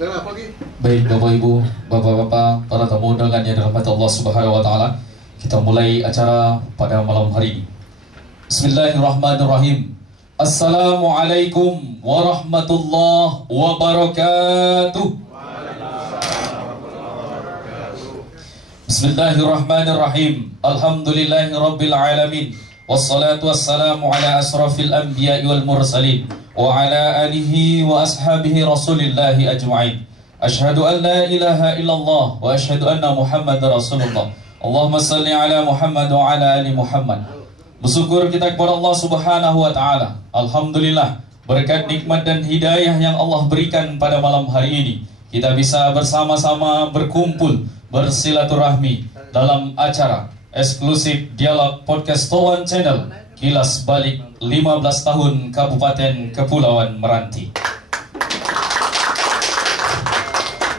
Baik Bapak Ibu, Bapak-bapak, para tamu undangan yang dirahmati Allah Subhanahu wa taala, kita mulai acara pada malam hari ini. Bismillahirrahmanirrahim. Assalamualaikum warahmatullahi wabarakatuh. Bismillahirrahmanirrahim. Alhamdulillahirabbil alamin. Wassalatu wassalamu ala asrafil anbiya'i wal mursalin wa ala alihi wa ashabihi rasulillahi ajma'in. Asyhadu an la ilaha illallah wa asyhadu anna Muhammadar Rasulullah. Allahumma salli ala Muhammad wa ala ali Muhammad. Bersyukur kita kepada Allah Subhanahu wa taala. Alhamdulillah, berkat nikmat dan hidayah yang Allah berikan pada malam hari ini, kita bisa bersama-sama berkumpul, bersilaturahmi dalam acara eksklusif Dialog Podcast Towan Channel Kilas Balik 15 tahun Kabupaten Kepulauan Meranti.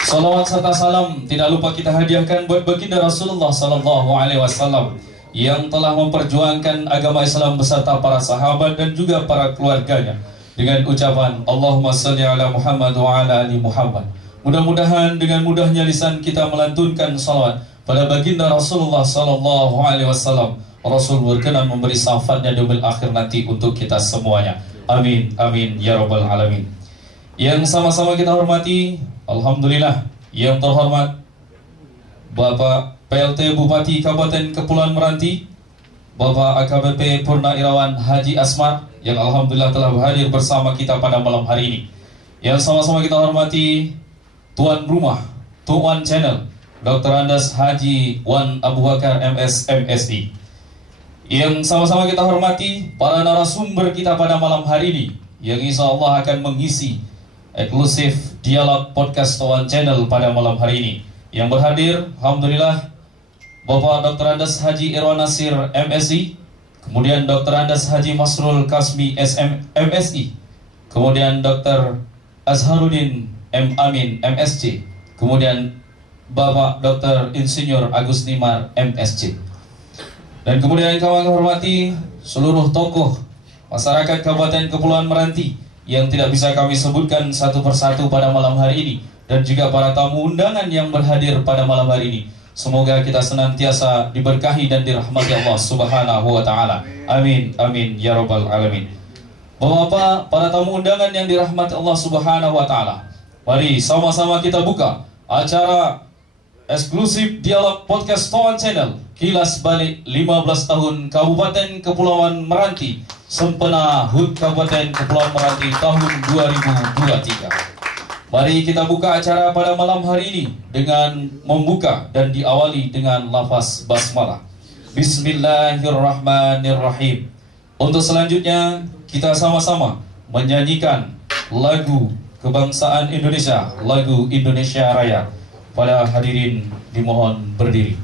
Salawat serta salam tidak lupa kita hadiahkan buat baginda Rasulullah Sallallahu Alaihi Wasallam yang telah memperjuangkan agama Islam beserta para sahabat dan juga para keluarganya dengan ucapan Allahumma salli ala Muhammad wa ala ali Muhammad. Mudah-mudahan dengan mudahnya lisan kita melantunkan salawat pada baginda Rasulullah Sallallahu Alaihi Wasallam, Rasul berkenan memberi syafaatnya di yaumil akhir nanti untuk kita semuanya. Amin, amin, ya rabbal alamin. Yang sama-sama kita hormati, alhamdulillah, yang terhormat Bapak PLT Bupati Kabupaten Kepulauan Meranti, Bapak AKBP Purna Irawan Haji Asmar, yang alhamdulillah telah hadir bersama kita pada malam hari ini. Yang sama-sama kita hormati Tuan Rumah, Tuan Channel, Dr. Andes Haji Wan Abu Bakar MS MSI. Yang sama-sama kita hormati para narasumber kita pada malam hari ini, yang insya Allah akan mengisi eksklusif Dialog Podcast Towan Channel pada malam hari ini. Yang berhadir, alhamdulillah, Bapak Dr. Andes Haji Irwan Nasir MSI, kemudian Dr. Andes Haji Masrul Kasmi SM MSI, kemudian Dr. Azharuddin M. Amin MSC, kemudian Bapak Dr. Insinyur Agus Nimar MSC. Dan kemudian kami hormati seluruh tokoh masyarakat Kabupaten Kepulauan Meranti yang tidak bisa kami sebutkan satu persatu pada malam hari ini, dan juga para tamu undangan yang berhadir pada malam hari ini. Semoga kita senantiasa diberkahi dan dirahmati Allah Subhanahu wa taala. Amin, amin, ya rabbal alamin. Bapak-bapak, para tamu undangan yang dirahmati Allah Subhanahu wa taala, mari sama-sama kita buka acara eksklusif Dialog Podcast Towan Channel Kilas Balik 15 tahun Kabupaten Kepulauan Meranti Sempena HUT Kabupaten Kepulauan Meranti tahun 2023. Mari kita buka acara pada malam hari ini dengan membuka dan diawali dengan lafaz basmalah. Bismillahirrahmanirrahim. Untuk selanjutnya kita sama-sama menyanyikan lagu kebangsaan Indonesia, lagu Indonesia Raya. Pada hadirin dimohon berdiri.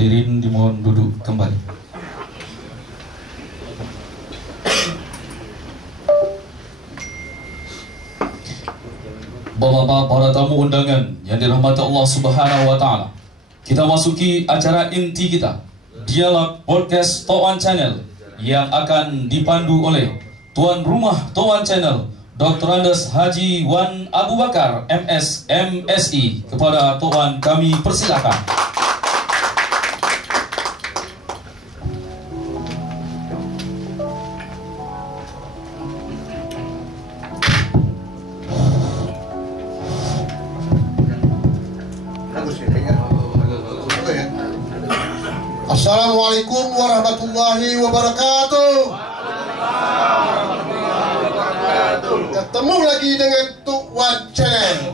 Hadirin dimohon duduk kembali. Bapak-bapak, para tamu undangan yang dirahmati Allah Subhanahu wa taala. Kita masuki acara inti kita, Dialog Podcast Toan Channel, yang akan dipandu oleh tuan rumah Toan Channel, Dr. Andes Haji Wan Abu Bakar, MS, MSI. Kepada Tuan kami persilakan. Assalamualaikum warahmatullahi wabarakatuh. Ketemu lagi dengan Toan Channel.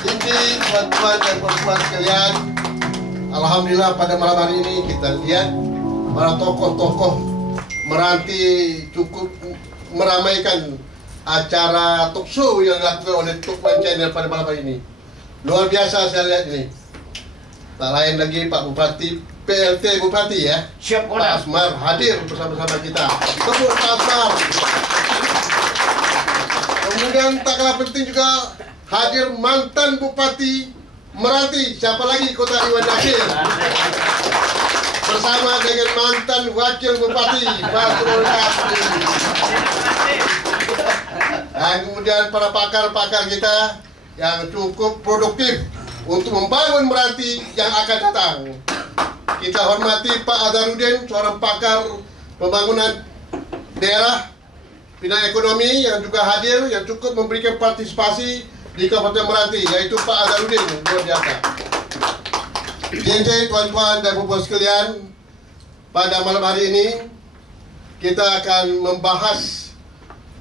Jadi tuan-tuan dan puan-puan sekalian, alhamdulillah pada malam hari ini kita lihat para tokoh-tokoh meranti cukup meramaikan acara talk show yang dilakukan oleh Toan Channel pada malam hari ini. Luar biasa saya lihat ini. Tak lain lagi Pak Bupati, PLT Bupati ya, Pak Asmar hadir bersama-sama kita. Tepuk Pak Asmar. Kemudian tak kalah penting juga hadir mantan Bupati Meranti, siapa lagi, Kota Iwan Nakil, bersama dengan mantan Wakil Bupati Fahrul Kasmi. Dan kemudian para pakar-pakar kita yang cukup produktif untuk membangun Meranti yang akan datang. Kita hormati Pak Adaruddin, seorang pakar pembangunan daerah, bina ekonomi yang juga hadir, yang cukup memberikan partisipasi di Kabupaten Meranti, yaitu Pak Adaruddin, luar biasa. Jadi tuan-tuan dan puan sekalian, pada malam hari ini kita akan membahas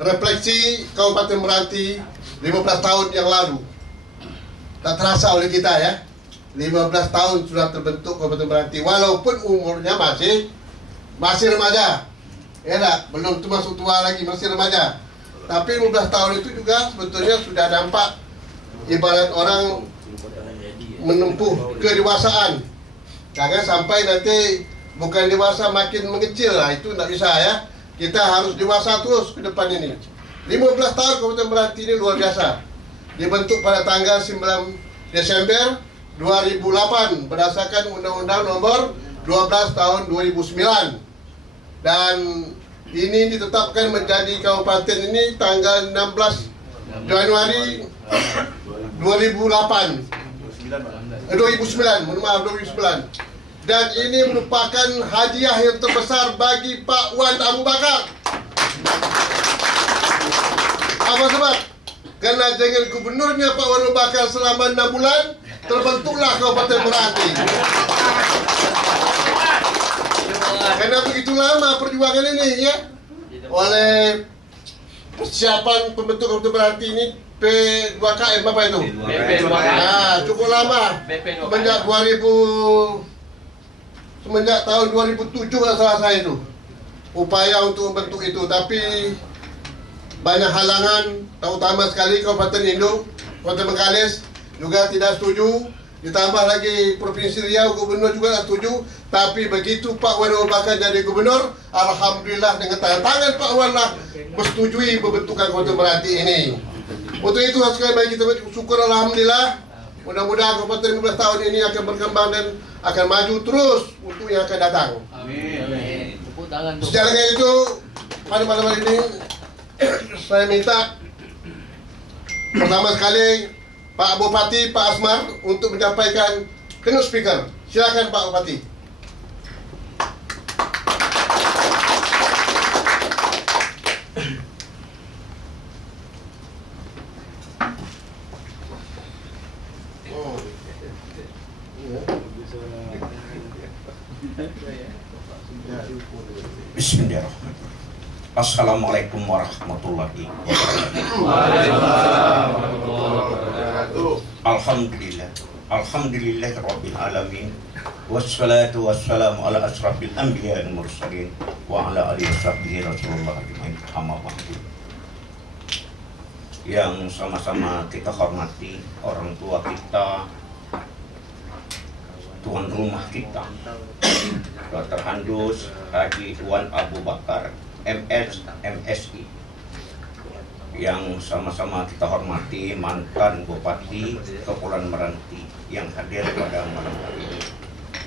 refleksi Kabupaten Meranti 15 tahun yang lalu. Tak terasa oleh kita ya, 15 tahun sudah terbentuk Kabupaten Meranti, walaupun umurnya masih remaja. Ya tak? Belum masuk tua lagi, masih remaja. Tapi 15 tahun itu juga sebetulnya sudah nampak ibarat orang menempuh kedewasaan. Jangan sampai nanti bukan dewasa makin mengecil lah, itu tak bisa ya. Kita harus dewasa terus ke depan ini. 15 tahun Kabupaten Meranti ini luar biasa. Dibentuk pada tanggal 9 Desember 2008 berdasarkan Undang-Undang Nomor 12 Tahun 2009. Dan ini ditetapkan menjadi kabupaten ini tanggal 16 Januari 2009. Dan ini merupakan hadiah yang terbesar bagi Pak Wan Abu Bakar. Apa sebab? Karena dengan gubernurnya Pak Wan Abu Bakar selama 6 bulan terbentuklah Kabupaten Meranti. Karena begitu lama perjuangan ini ya, oleh persiapan pembentuk Kabupaten Meranti ini P2KM apa itu? Nah, cukup lama. Semenjak tahun 2007 kalau salah saya itu upaya untuk membentuk itu, tapi banyak halangan, terutama sekali Kabupaten Induk, Kabupaten Bengkalis juga tidak setuju. Ditambah lagi Provinsi Riau, Gubernur juga tidak setuju. Tapi begitu Pak Wan Abu Bakar jadi Gubernur, alhamdulillah dengan tangan Pak Wan lah bersetujui pembentukan Kabupaten Meranti ini. Untuk itu sekali lagi kita bersyukur alhamdulillah. Mudah-mudahan Kabupaten 15 tahun ini akan berkembang dan akan maju terus untuk yang akan datang. Amin. Sejalan dengan itu, pada malam hari ini saya minta pertama sekali Pak Bupati, Pak Asmar untuk menyampaikan keynote speaker. Silakan Pak Bupati. Bismillahirrahmanirrahim. Assalamualaikum warahmatullahi wabarakatuh. Alhamdulillah. Alhamdulillahirabbil alamin. Wassalatu wassalamu ala asrafil anbiya wal mursalin wa ala alihi washabbihi Rasulullah ajmain. Amma ba'du. Yang sama-sama kita hormati orang tua kita, tuan rumah kita, Dr. Handus Haji Wan Abu Bakar MS, MSI, yang sama-sama kita hormati, mantan Bupati Kepulauan Meranti yang hadir pada malam hari ini,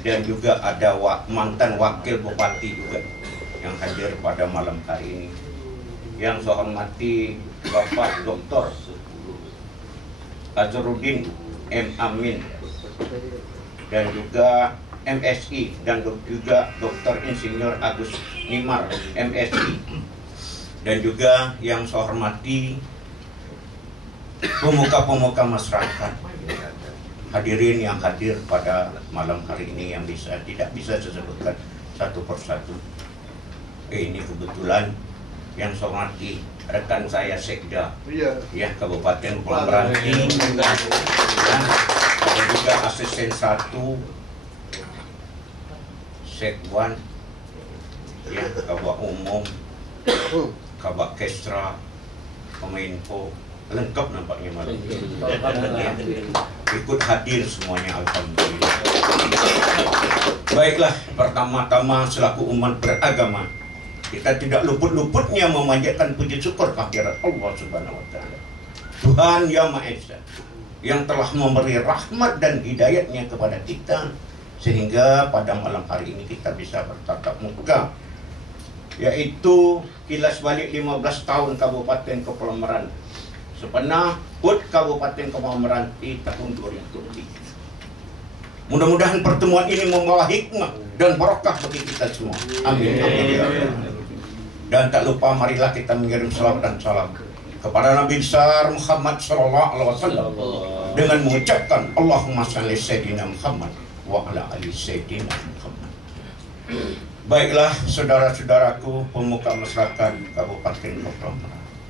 dan juga ada mantan Wakil Bupati juga yang hadir pada malam hari ini. Yang saya hormati Bapak Dr. Azharuddin M. Amin, dan juga MSI, dan juga Dr. Insinyur Agus Nimar MSI, dan juga yang saya hormati pemuka-pemuka masyarakat, hadirin yang hadir pada malam hari ini yang tidak bisa saya sebutkan satu persatu. Ini kebetulan yang saya hormati rekan saya Sekda, ya, Kabupaten Kepulauan Meranti, dan juga asisten 1 Sekwan, ya, Kabak Umum, Kabak Kestra, Kominfo, lengkap nampaknya malam ini. Ya, ikut hadir semuanya, alhamdulillah. Baiklah, pertama-tama selaku umat beragama, kita tidak luput-luputnya memanjatkan puji syukur kehadirat Allah Subhanahu wa Ta'ala, Tuhan Yang Maha Esa, yang telah memberi rahmat dan hidayatnya kepada kita, sehingga pada malam hari ini kita bisa bertatap muka, yaitu kilas balik 15 tahun Kabupaten Kepulauan Meranti, sepenah HUT Kabupaten Kepulauan Meranti tahun 2023. Mudah-mudahan pertemuan ini membawa hikmah dan barokah bagi kita semua. Amin. Amin. Dan tak lupa marilah kita mengirim salawat dan salam kepada Nabi besar Muhammad sallallahu alaihi wasallam dengan mengucapkan Allahumma shalli sayyidina Muhammad wa ala ali sayyidina Muhammad. Baiklah saudara-saudaraku pemuka masyarakat Kabupaten Kepulauan Meranti,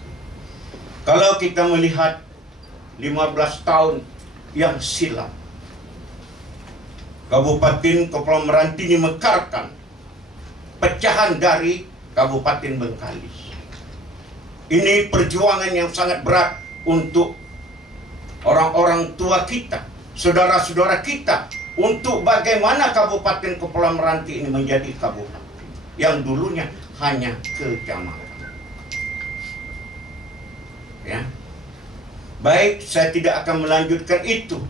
kalau kita melihat 15 tahun yang silam, Kabupaten Kepulauan Meranti dimekarkan pecahan dari Kabupaten Bengkalis. Ini perjuangan yang sangat berat untuk orang-orang tua kita, saudara-saudara kita, untuk bagaimana Kabupaten Kepulauan Meranti ini menjadi kabupaten yang dulunya hanya kecamatan. Ya. Baik, saya tidak akan melanjutkan itu.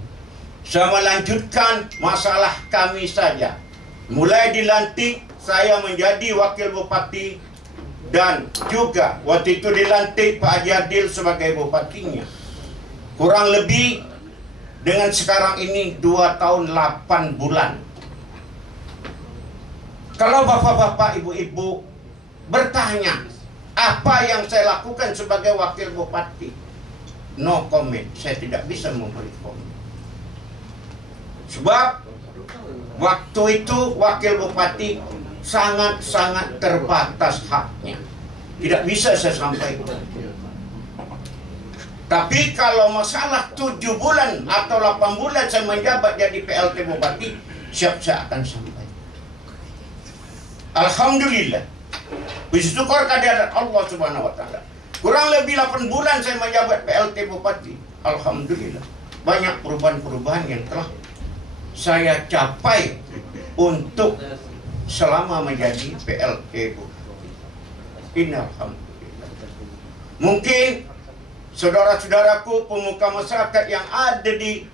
Saya melanjutkan masalah kami saja. Mulai dilantik, saya menjadi wakil bupati, dan juga waktu itu dilantik Pak Haji Adil sebagai bupatinya. Kurang lebih dengan sekarang ini 2 tahun 8 bulan. Kalau bapak-bapak, ibu-ibu bertanya, apa yang saya lakukan sebagai wakil bupati? No comment, saya tidak bisa memberi komen. Sebab waktu itu wakil bupati sangat-sangat terbatas haknya. Tidak bisa saya sampaikan. Tapi kalau masalah 7 bulan atau 8 bulan saya menjabat jadi PLT Bupati, siap saya akan sampaikan. Alhamdulillah. Puji syukur kehadirat Allah Subhanahu wa Ta'ala. Kurang lebih 8 bulan saya menjabat PLT Bupati. Alhamdulillah. Banyak perubahan-perubahan yang telah saya capai untuk selama menjadi PLT Bupati. Ini alhamdulillah. Mungkin saudara-saudaraku pemuka masyarakat yang ada di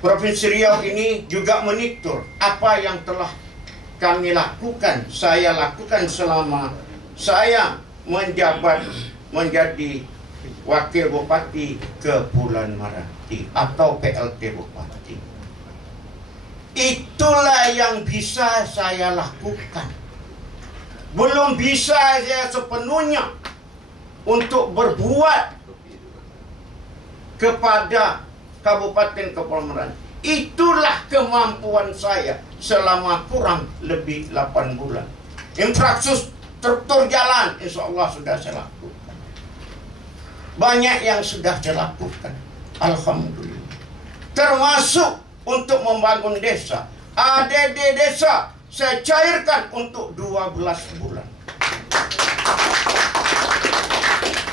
Provinsi Riau ini juga monitor apa yang telah kami lakukan, saya lakukan selama saya menjabat menjadi Wakil Bupati Kepulauan Meranti atau PLT Bupati. Itulah yang bisa saya lakukan. Belum bisa saya sepenuhnya untuk berbuat kepada Kabupaten Kepulauan Meranti. Itulah kemampuan saya selama kurang lebih 8 bulan. Infrastruktur jalan insya Allah sudah saya lakukan. Banyak yang sudah saya lakukan, alhamdulillah. Termasuk untuk membangun desa. ADD desa saya cairkan untuk 12 bulan.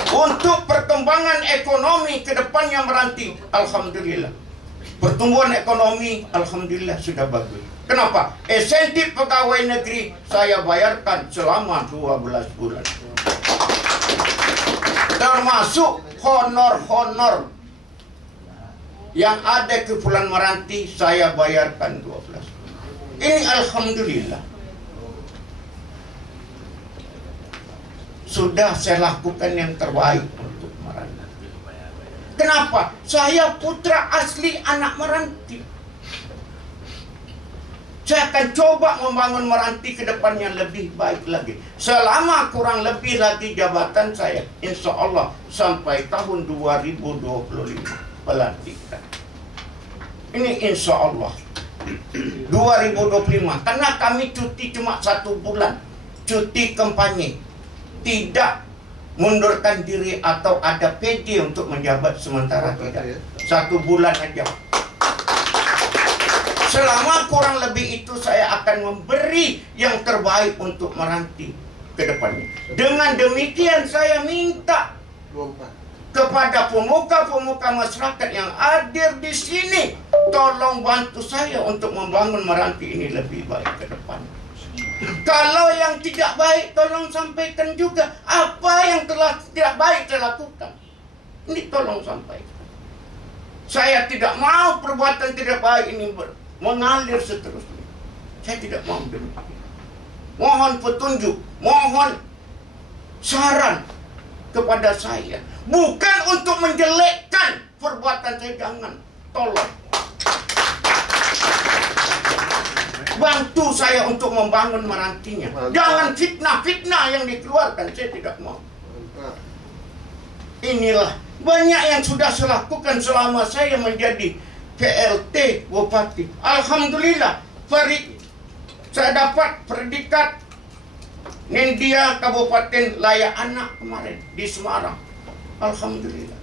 Untuk perkembangan ekonomi ke depannya Meranti, alhamdulillah. Pertumbuhan ekonomi alhamdulillah sudah bagus. Kenapa? Insentif pegawai negeri saya bayarkan selama 12 bulan. Termasuk honor-honor yang ada ke Pulau Meranti saya bayarkan 12. Ini alhamdulillah. Sudah saya lakukan yang terbaik untuk Meranti. Kenapa? Saya putra asli anak Meranti. Saya akan coba membangun Meranti ke depannya lebih baik lagi. Selama kurang lebih lagi jabatan saya, insya Allah sampai tahun 2025 pelantikan. Ini insya Allah 2025. Karena kami cuti cuma 1 bulan, cuti kampanye, tidak mundurkan diri atau ada PD untuk menjabat sementara, tidak. 1 bulan aja. Selama kurang lebih itu saya akan memberi yang terbaik untuk Meranti ke depannya. Dengan demikian saya minta kepada pemuka-pemuka masyarakat yang hadir di sini, tolong bantu saya untuk membangun Meranti ini lebih baik ke depan. Kalau yang tidak baik, tolong sampaikan juga apa yang telah tidak baik saya lakukan. Ini tolong sampaikan. Saya tidak mau perbuatan tidak baik ini mengalir seterusnya. Saya tidak mau demikian. Mohon petunjuk, mohon saran kepada saya. Bukan untuk menjelekkan perbuatan saya, jangan. Tolong bantu saya untuk membangun Merantinya. Jangan fitnah-fitnah yang dikeluarkan, saya tidak mau. Inilah banyak yang sudah saya lakukan selama saya menjadi PLT Bupati. Alhamdulillah, saya dapat predikat Nindia Kabupaten Layak Anak kemarin di Semarang. Alhamdulillah.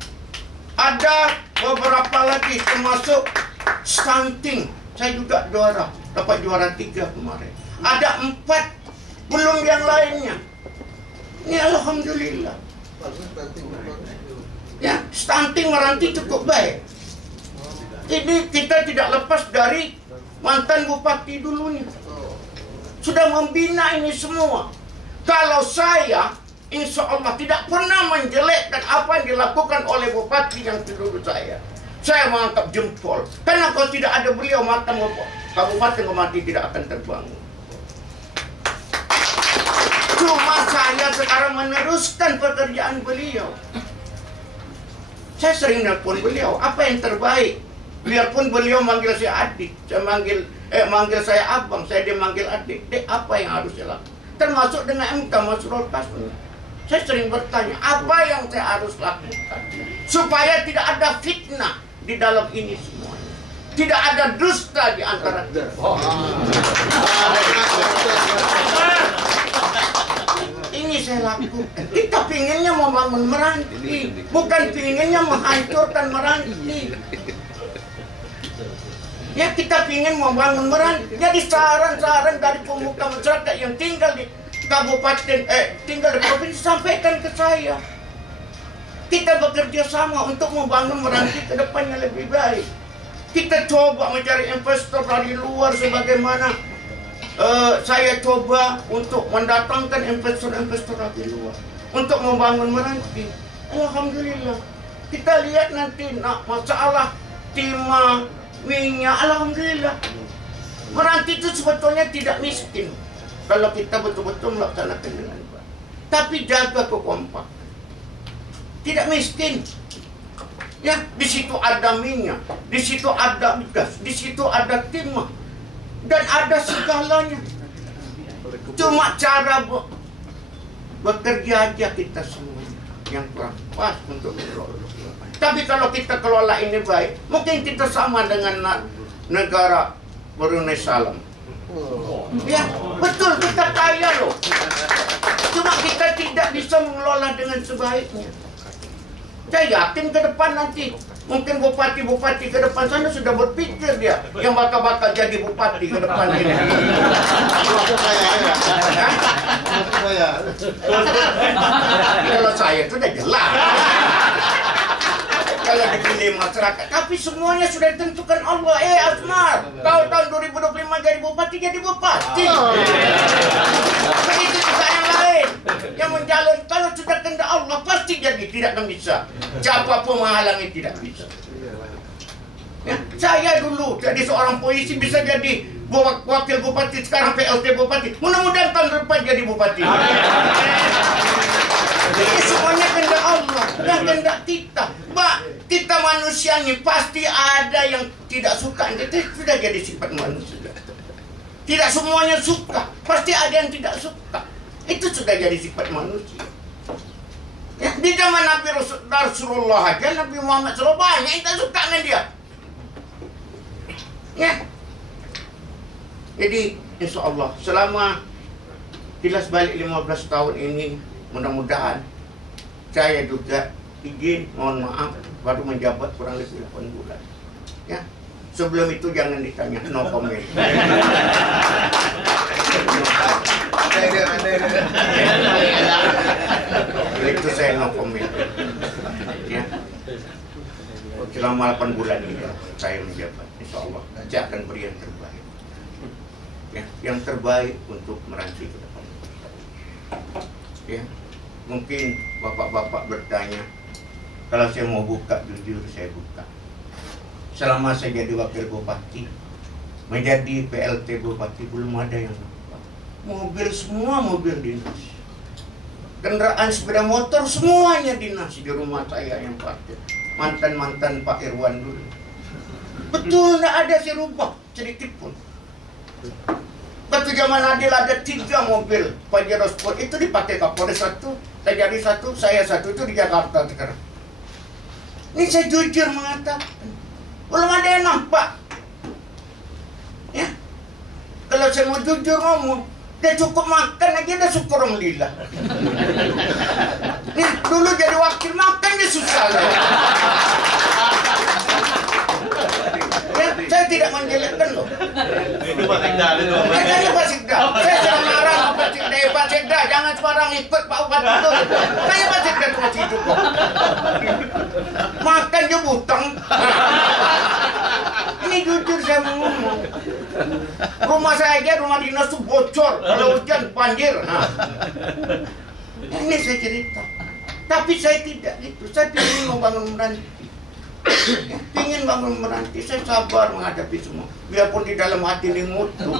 Ada beberapa lagi termasuk stunting. Saya juga juara, dapat juara 3 kemarin. Ada 4, belum yang lainnya. Ini alhamdulillah. Ya, stunting Meranti cukup baik. Ini kita tidak lepas dari mantan bupati dulunya. Sudah membina ini semua. Kalau saya, insya Allah tidak pernah menjelekkan apa yang dilakukan oleh bupati yang dulu saya. Saya mengangkat jempol. Karena kalau tidak ada beliau, maka Kabupaten Meranti tidak akan terbangun. Cuma saya sekarang meneruskan pekerjaan beliau. Saya sering nelpon beliau, apa yang terbaik? Biarpun beliau manggil saya adik, saya manggil saya abang, dia manggil adik. Dek, apa yang harus saya lakukan? Termasuk dengan MK Masrul Kasmi. Saya sering bertanya, apa yang saya harus lakukan supaya tidak ada fitnah di dalam ini semua. Tidak ada dusta di antara kita. Ini saya lakukan. Kita pinginnya membangun Meranti, bukan pinginnya menghancurkan Meranti. Ya, kita ingin membangun Meranti. Jadi saran-saran dari pemuka masyarakat yang tinggal di kabupaten, tinggal di provinsi, sampaikan ke saya. Kita bekerja sama untuk membangun Meranti ke depannya lebih baik. Kita coba mencari investor dari luar sebagaimana saya coba untuk mendatangkan investor-investor dari luar untuk membangun Meranti. Alhamdulillah. Kita lihat nanti masalah timah, minyak, alhamdulillah. Meranti itu sebetulnya tidak miskin kalau kita betul-betul melaksanakan dengan baik. Tapi jaga kekompakan. Tidak miskin. Ya, di situ ada minyak, di situ ada gas, di situ ada timah, dan ada segalanya. Cuma cara bekerja aja kita semua yang kurang pas untuk mengelola. Tapi kalau kita kelola ini baik, mungkin kita sama dengan negara Brunei Salam. Ya, betul, kita kaya loh. Cuma kita tidak bisa mengelola dengan sebaiknya. Saya yakin ke depan nanti, mungkin bupati-bupati ke depan sana sudah berpikir dia yang bakal jadi bupati ke depan ini. Kalau saya itu udah jelas. kalau dipilih masyarakat. Tapi semuanya sudah ditentukan Allah. Asmar, kau tahun 2025 jadi bupati, jadi bupati. Begitu juga yang lain yang mencalon, kalau sudah kehendak Allah pasti jadi, tidak akan bisa. Siapapun menghalangi tidak bisa. Ya, saya dulu jadi seorang polisi bisa jadi wakil bupati, sekarang PLT bupati. Mudah-mudahan tahun depan jadi bupati. Ini semuanya kehendak Allah dan kehendak kita. Mbak, kita manusia ini pasti ada yang tidak suka. Itu sudah jadi sifat manusia. Tidak semuanya suka, pasti ada yang tidak suka. Itu sudah jadi sifat manusia. Ya, di zaman Nabi Rasulullah aja, Nabi Muhammad SAW banyak yang tak suka dengan dia. Ya. Jadi insya Allah selama kilas balik 15 tahun ini, mudah-mudahan saya juga izin, mohon maaf, baru menjabat kurang lebih 8 bulan. Ya. Sebelum itu jangan ditanya, no comment. Itu saya no comment. Ya. Selama 8 bulan ini saya menjabat, insya Allah saya akan beri yang terbaik. Ya, yang terbaik untuk Meranti ke depan. Ya, mungkin bapak-bapak bertanya, kalau saya mau buka, jujur saya buka. Selama saya jadi wakil bupati, menjadi PLT bupati, belum ada yang nampak. Mobil, semua mobil dinas. Kendaraan sepeda motor semuanya dinas di rumah saya yang parkir. Mantan-mantan Pak Irwan dulu. Betul, tidak ada saya rubah sedikit pun. Waktu zaman Adil ada 3 mobil Pajero Sport, itu dipakai Kapolres 1, Kejari 1, saya 1, itu di Jakarta sekarang. Ini saya jujur mengatakan, belum ada yang nampak. Ya, kalau saya mau jujur ngomong, dia cukup makan aja dia syukur alhamdulillah. Nih, dulu jadi wakil makan dia susah loh. Ya, saya tidak menjelekkan loh. Itu Pak Sekda itu. Saya Pak Sekda. Saya sedang marah Pak Sekda, jangan sembarang ikut Pak Bupati itu. Saya Pak Sekda itu masih hidup kok. Makan je butang. Ini jujur saya mau ngomong. Rumah saya aja, rumah dinas itu bocor. Kalau hujan banjir. Nah. Ini saya cerita. Tapi saya tidak gitu. Saya ingin membangun Meranti. Ya, ingin bangun Meranti. Saya sabar menghadapi semua. Biarpun di dalam hati ini ngutuk.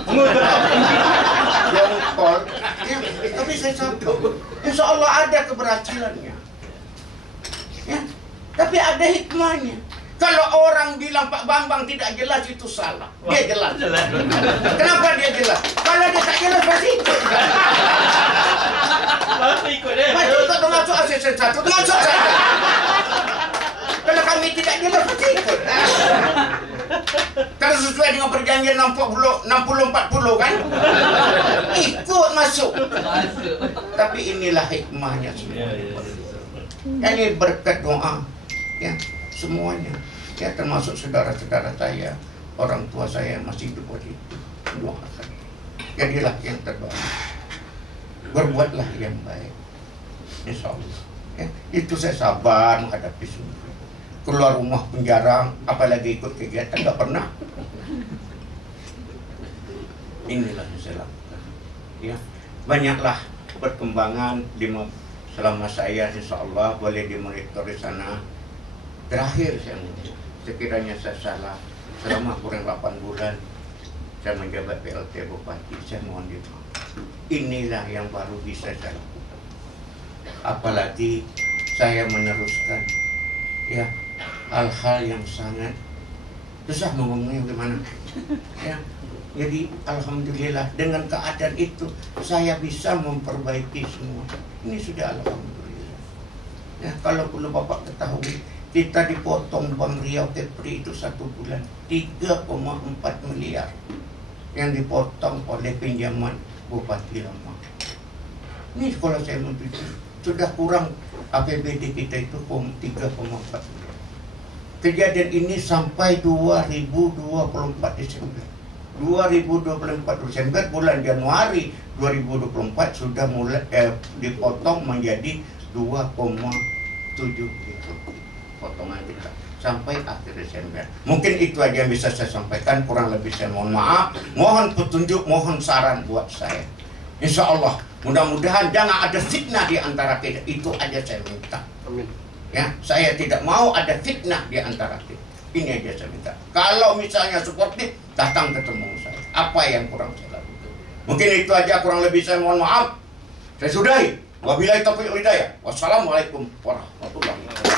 Jongkol. Ya, tapi saya sabar. Insya Allah ada keberhasilannya. Ya, tapi ada hikmahnya. Kalau orang bilang Pak Bambang tidak jelas, itu salah. Dia jelas. Kenapa dia jelas? Kalau dia tak jelas pasti ikut. Masuk ikut termasuk asisten 1, termasuk saya. Kalau kami tidak jelas pasti ikut. Kalau sesuai dengan perjanjian 60-40 kan, ikut masuk. Tapi inilah hikmahnya sebenarnya. Ini berkat doa, ya. Semuanya, ya, termasuk saudara-saudara saya, orang tua saya masih hidup waktu itu. Doakan, jadilah yang terbaik, berbuatlah yang baik, insya Allah. Ya, itu saya sabar menghadapi semua. Keluar rumah pun jarang, apalagi ikut kegiatan nggak pernah. Inilah yang saya lakukan. Ya, banyaklah perkembangan selama saya, insya Allah boleh dimonitor di sana. Terakhir saya mohon, sekiranya saya salah, selama kurang 8 bulan saya menjabat PLT Bupati, saya mohon dimaafkan. Inilah yang baru bisa saya lakukan. Apalagi saya meneruskan, ya, hal-hal yang sangat susah ngomongnya gimana. Ya, jadi alhamdulillah dengan keadaan itu saya bisa memperbaiki semua. Ini sudah alhamdulillah. Ya, kalau perlu Bapak ketahui, kita dipotong Bank Riau Kepri itu 1 bulan 3,4 miliar yang dipotong oleh pinjaman Bupati lama. Ini kalau saya mencuci sudah kurang APBD kita itu 3,4 miliar. Kejadian ini sampai 2024 Desember. 2024 Desember, bulan Januari 2024 sudah mulai dipotong menjadi 2,7 miliar. potongan kita sampai akhir Desember. Mungkin itu aja yang bisa saya sampaikan, kurang lebih saya mohon maaf. Mohon petunjuk, mohon saran buat saya. Insya Allah, mudah-mudahan jangan ada fitnah di antara kita. Itu aja saya minta. Amin. Ya, saya tidak mau ada fitnah di antara kita. Ini aja saya minta. Kalau misalnya sportif, datang ketemu saya. Apa yang kurang saya lakukan? Mungkin itu aja, kurang lebih saya mohon maaf. Saya sudahi. Wabillahi taufiq wal hidayah. Wassalamualaikum warahmatullahi wabarakatuh.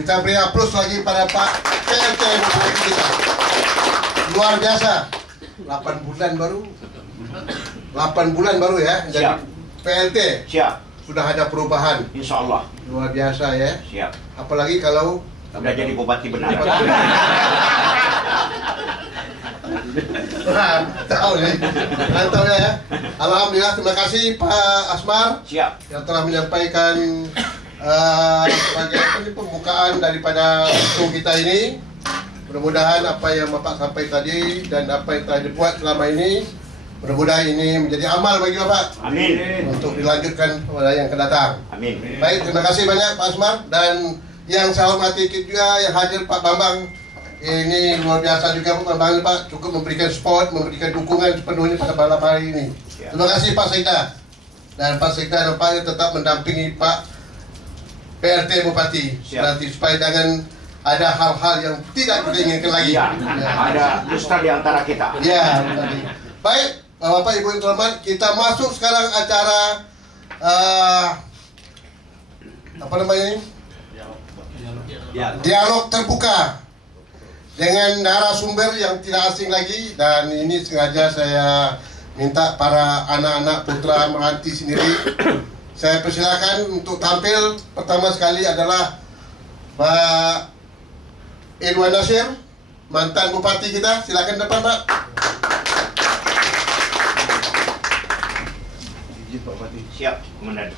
Kita beri aplaus lagi pada Pak PLT kita. Luar biasa. 8 bulan baru ya. Jadi Siap. PLT. Siap. Sudah ada perubahan. Insya Allah. Luar biasa ya. Siap. Apalagi kalau Sudah jadi bupati benar. Mantap ya. Mantap ya. Alhamdulillah, terima kasih Pak Asmar. Siap. Yang telah menyampaikan sebagai pembukaan daripada show kita ini. Mudah-mudahan apa yang Bapak sampaikan tadi dan apa yang telah dibuat selama ini, mudah-mudahan ini menjadi amal bagi Bapak. Amin. Untuk dilanjutkan pada yang akan datang. Amin. Baik, terima kasih banyak Pak Asmar, dan yang saya hormati juga yang hadir Pak Bambang. Ini luar biasa juga Pak Bambang, Pak, cukup memberikan support, memberikan dukungan sepenuhnya pada malam hari ini. Terima kasih Pak Sekda. Dan Pak Sekda nampaknya tetap mendampingi Pak PRT Bupati nanti supaya jangan ada hal-hal yang tidak kita inginkan lagi. Ya, ada dusta di antara kita. Ya, baik, Bapak Ibu yang terhormat, kita masuk sekarang acara apa namanya ini? Dialog terbuka dengan narasumber yang tidak asing lagi, dan ini sengaja saya minta para anak-anak putra meranti sendiri. Saya persilakan untuk tampil. Pertama sekali adalah Pak Irwan Nasir, mantan bupati kita. Silakan depan Pak. Siap, Komandan.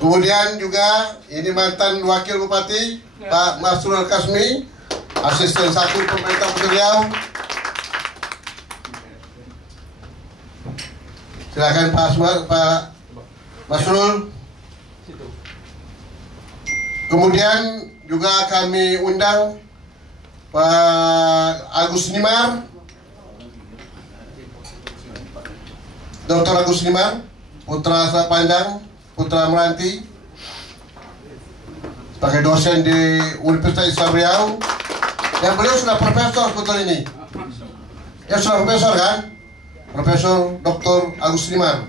Kemudian juga ini mantan wakil bupati Pak Masrul Kasmi, asisten 1 pemerintah Kota Riau. Silakan Pak Asmar, Pak Masrul. Kemudian juga kami undang Pak Agus Nimar, Dr. Agus Nimar, putra asal Pandang, putra Meranti, sebagai dosen di Universitas Islam Riau. Dan beliau sudah profesor betul ini. Ya sudah profesor kan? Profesor Dr. Agus Nimar.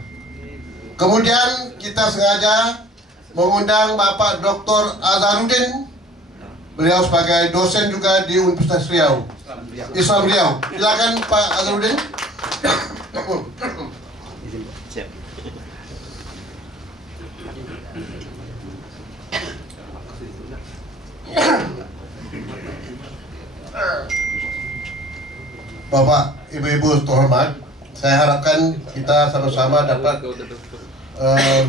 Kemudian kita sengaja mengundang Bapak Dr. Azharuddin. Beliau sebagai dosen juga di Universitas Riau, Islam Riau. Silakan Pak Azharuddin. Bapak, Ibu-ibu terhormat, saya harapkan kita sama-sama dapat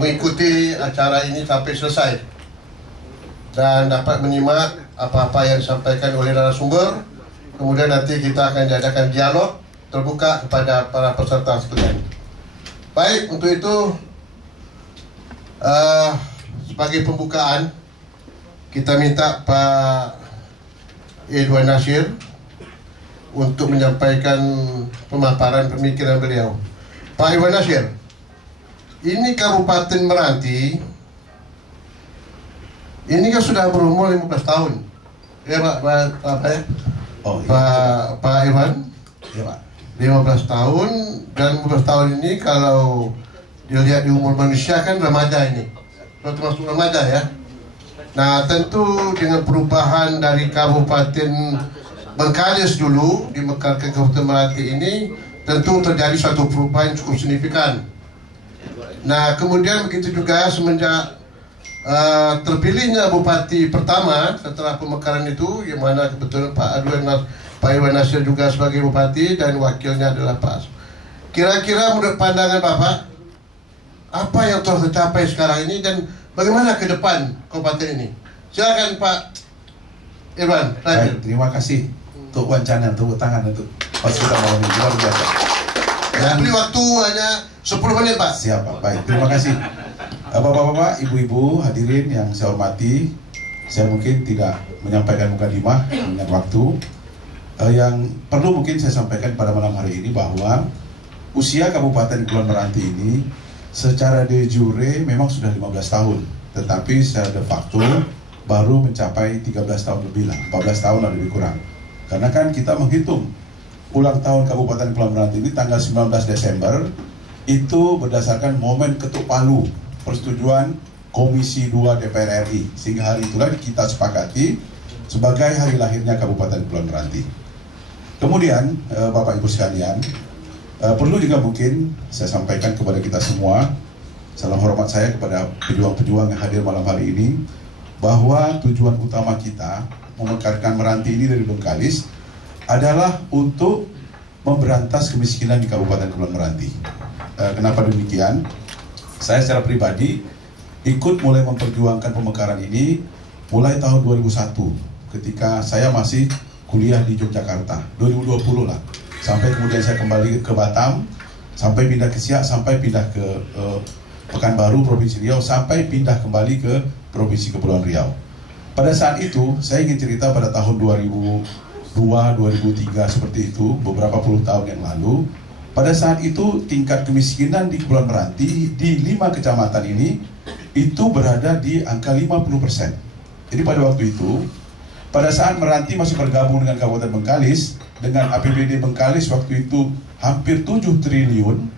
mengikuti acara ini sampai selesai dan dapat menyimak apa-apa yang disampaikan oleh narasumber. Kemudian nanti kita akan diadakan dialog terbuka kepada para peserta sekalian. Baik, untuk itu sebagai pembukaan kita minta Pak Irwan Nasir untuk menyampaikan pemaparan pemikiran beliau. Pak Irwan Nasir, ini Kabupaten Meranti, ini kan sudah berumur 15 tahun. Ya Pak Irwan? Ya Pak. 15 tahun, dan 15 tahun ini kalau dilihat di umur manusia kan remaja ini. Sudah termasuk remaja ya. Nah, tentu dengan perubahan dari Kabupaten Bengkalis dulu di Mekar ke Kabupaten Meranti ini, tentu terjadi suatu perubahan cukup signifikan. Nah, kemudian begitu juga semenjak terpilihnya bupati pertama setelah pemekaran itu, yang mana kebetulan Pak Irwan Nasir juga sebagai bupati dan wakilnya adalah Pak. Kira-kira menurut pandangan Bapak, apa yang telah tercapai sekarang ini dan bagaimana ke depan kabupaten ini? Silakan Pak Irwan, Baik, terima kasih untuk wancana, tepuk tangan untuk hospital malam ini, luar biasa. Saya beri waktu hanya 10 menit, Pak. Siap, Pak. Baik, terima kasih. Bapak-bapak, ibu-ibu, hadirin yang saya hormati, saya mungkin tidak menyampaikan mukadimah dengan waktu. Yang perlu mungkin saya sampaikan pada malam hari ini bahwa usia Kabupaten Kepulauan Meranti ini secara de jure memang sudah 15 tahun, tetapi secara de facto baru mencapai 13 tahun lebih lah, 14 tahun lah lebih kurang. Karena kan kita menghitung ulang tahun Kabupaten Kepulauan Meranti ini tanggal 19 Desember itu berdasarkan momen ketuk palu persetujuan Komisi 2 DPR RI, sehingga hari itulah kita sepakati sebagai hari lahirnya Kabupaten Kepulauan Meranti. Kemudian Bapak Ibu sekalian, perlu juga mungkin saya sampaikan kepada kita semua, salam hormat saya kepada pejuang-pejuang yang hadir malam hari ini, bahwa tujuan utama kita memekarkan Meranti ini dari Bengkalis adalah untuk memberantas kemiskinan di Kabupaten Kepulauan Meranti. Kenapa demikian? Saya secara pribadi ikut mulai memperjuangkan pemekaran ini mulai tahun 2001 ketika saya masih kuliah di Yogyakarta, 2020 lah, sampai kemudian saya kembali ke Batam, sampai pindah ke Siak, sampai pindah ke Pekanbaru, Provinsi Riau, sampai pindah kembali ke Provinsi Kepulauan Riau. Pada saat itu saya ingin cerita pada tahun 2002, 2003 seperti itu, beberapa puluh tahun yang lalu. Pada saat itu tingkat kemiskinan di Kepulauan Meranti di 5 kecamatan ini itu berada di angka 50%. Jadi pada waktu itu, pada saat Meranti masih bergabung dengan Kabupaten Bengkalis, dengan APBD Bengkalis waktu itu hampir 7 triliun,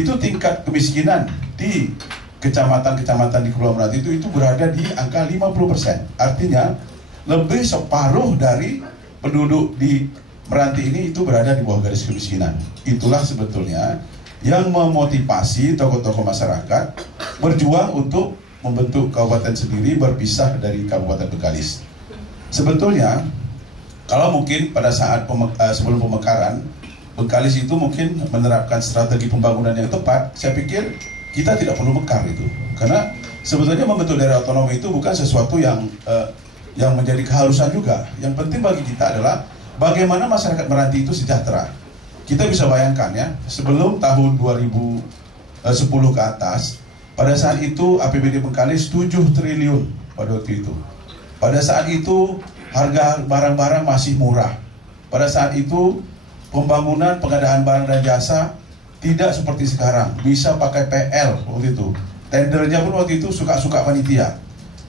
itu tingkat kemiskinan di kecamatan-kecamatan di Kepulauan Meranti itu berada di angka 50%. Artinya lebih separuh dari penduduk di Meranti ini itu berada di bawah garis kemiskinan. Itulah sebetulnya yang memotivasi tokoh-tokoh masyarakat berjuang untuk membentuk kabupaten sendiri berpisah dari Kabupaten Bengkalis. Sebetulnya kalau mungkin pada saat sebelum pemekaran Bengkalis itu mungkin menerapkan strategi pembangunan yang tepat, saya pikir kita tidak perlu mekar itu. Karena sebetulnya membentuk daerah otonom itu bukan sesuatu yang menjadi keharusan juga. Yang penting bagi kita adalah bagaimana masyarakat Meranti itu sejahtera. Kita bisa bayangkan ya, sebelum tahun 2010 ke atas, pada saat itu APBD Bengkalis 7 triliun pada waktu itu. Pada saat itu harga barang-barang masih murah. Pada saat itu pembangunan, pengadaan barang dan jasa tidak seperti sekarang, bisa pakai PL waktu itu. Tendernya pun waktu itu suka-suka panitia.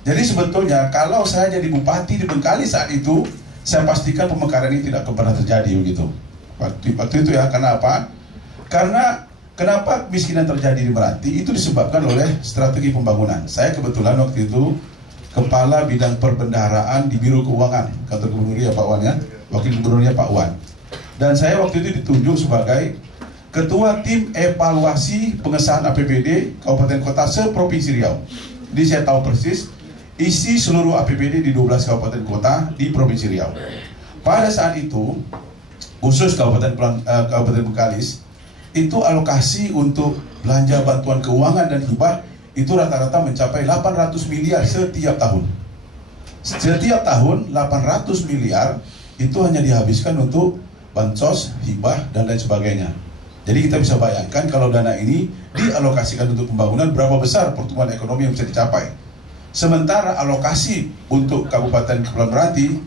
Jadi sebetulnya kalau saya jadi bupati di Bengkalis saat itu, saya pastikan pemekaran ini tidak pernah terjadi begitu. Waktu itu ya, karena apa? Karena kenapa kemiskinan terjadi di Meranti itu disebabkan oleh strategi pembangunan. Saya kebetulan waktu itu Kepala Bidang Perbendaharaan di Biro Keuangan kantor Gubernur ya Pak Wan ya, Wakil Gubernurnya Pak Wan. Dan saya waktu itu ditunjuk sebagai Ketua Tim Evaluasi Pengesahan APBD Kabupaten Kota se-Provinsi Riau. Jadi saya tahu persis isi seluruh APBD di 12 kabupaten kota di Provinsi Riau. Pada saat itu, khusus Kabupaten Bengkalis, itu alokasi untuk belanja bantuan keuangan dan hibah itu rata-rata mencapai 800 miliar setiap tahun. Setiap tahun 800 miliar itu hanya dihabiskan untuk bansos, hibah, dan lain sebagainya. Jadi kita bisa bayangkan kalau dana ini dialokasikan untuk pembangunan, berapa besar pertumbuhan ekonomi yang bisa dicapai. Sementara alokasi untuk Kabupaten Kepulauan Meranti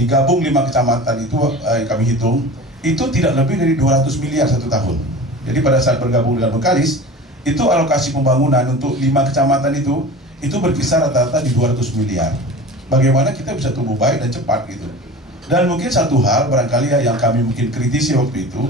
digabung 5 kecamatan itu yang kami hitung itu tidak lebih dari 200 miliar satu tahun. Jadi pada saat bergabung dengan Bengkalis itu alokasi pembangunan untuk 5 kecamatan itu berkisar rata-rata di 200 miliar. Bagaimana kita bisa tumbuh baik dan cepat gitu. Dan mungkin satu hal barangkali ya yang kami mungkin kritisi waktu itu,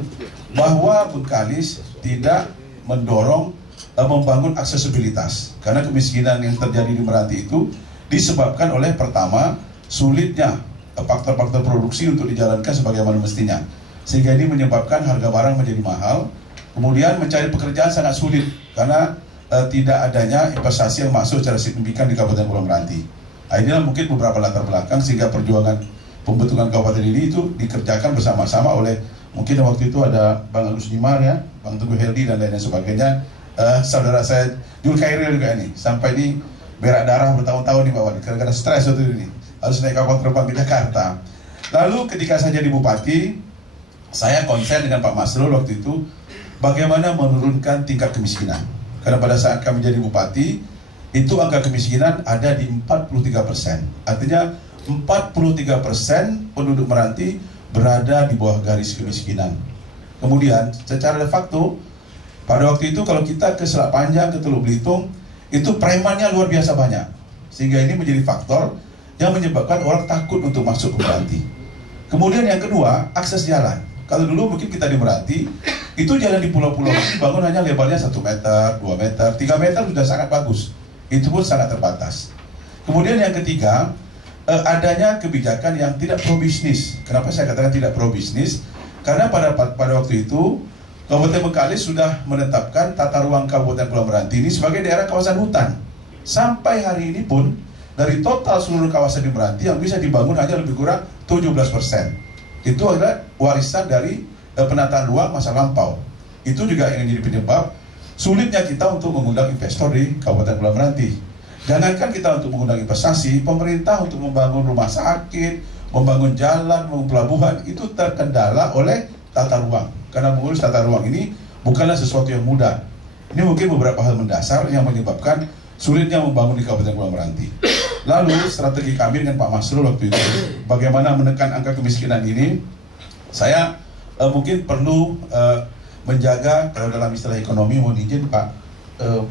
bahwa Bengkalis tidak mendorong membangun aksesibilitas. Karena kemiskinan yang terjadi di Meranti itu disebabkan oleh pertama sulitnya faktor-faktor produksi untuk dijalankan sebagaimana mestinya. Sehingga ini menyebabkan harga barang menjadi mahal. Kemudian mencari pekerjaan sangat sulit karena tidak adanya investasi yang masuk secara signifikan di Kabupaten Kepulauan Meranti. Inilah mungkin beberapa latar belakang sehingga perjuangan pembentukan kabupaten ini itu dikerjakan bersama-sama oleh mungkin waktu itu ada Bang Agus Nimar ya, Bang Teguh Heldi dan lain sebagainya. Saudara saya Jul Khairil juga ini sampai di berak darah bertahun-tahun di bawah gara-gara stres waktu ini. harus naik kapal terbang ke Jakarta. Lalu ketika saya jadi bupati, saya konsen dengan Pak Masrul waktu itu bagaimana menurunkan tingkat kemiskinan. Karena pada saat kami jadi bupati, itu angka kemiskinan ada di 43%. Artinya 43% penduduk Meranti berada di bawah garis kemiskinan. Kemudian secara de facto pada waktu itu kalau kita ke Selat Panjang, ke Teluk Belitung, itu premannya luar biasa banyak. Sehingga ini menjadi faktor yang menyebabkan orang takut untuk masuk ke Meranti. Kemudian yang kedua, akses jalan. Kalau dulu mungkin kita di Meranti, itu jalan di pulau-pulau bangun hanya lebarnya 1 meter, 2 meter, 3 meter sudah sangat bagus. Itu pun sangat terbatas. Kemudian yang ketiga, adanya kebijakan yang tidak pro bisnis. Kenapa saya katakan tidak pro bisnis? Karena pada waktu itu Kabupaten Bengkalis sudah menetapkan tata ruang Kabupaten Pulau Meranti ini sebagai daerah kawasan hutan. Sampai hari ini pun dari total seluruh kawasan di Meranti yang bisa dibangun hanya lebih kurang 17%. Itu adalah warisan dari penataan ruang masa lampau. Itu juga yang jadi penyebab sulitnya kita untuk mengundang investor di Kabupaten Pulau Meranti. Jangankan kita untuk mengundang investasi, pemerintah untuk membangun rumah sakit, membangun jalan, membangun pelabuhan, itu terkendala oleh tata ruang. Karena mengurus tata ruang ini bukanlah sesuatu yang mudah. Ini mungkin beberapa hal mendasar yang menyebabkan sulitnya membangun di Kabupaten Pulau Meranti. Lalu strategi kami dengan Pak Masrul waktu itu, bagaimana menekan angka kemiskinan ini, saya mungkin perlu menjaga, kalau dalam istilah ekonomi, mohon izin Pak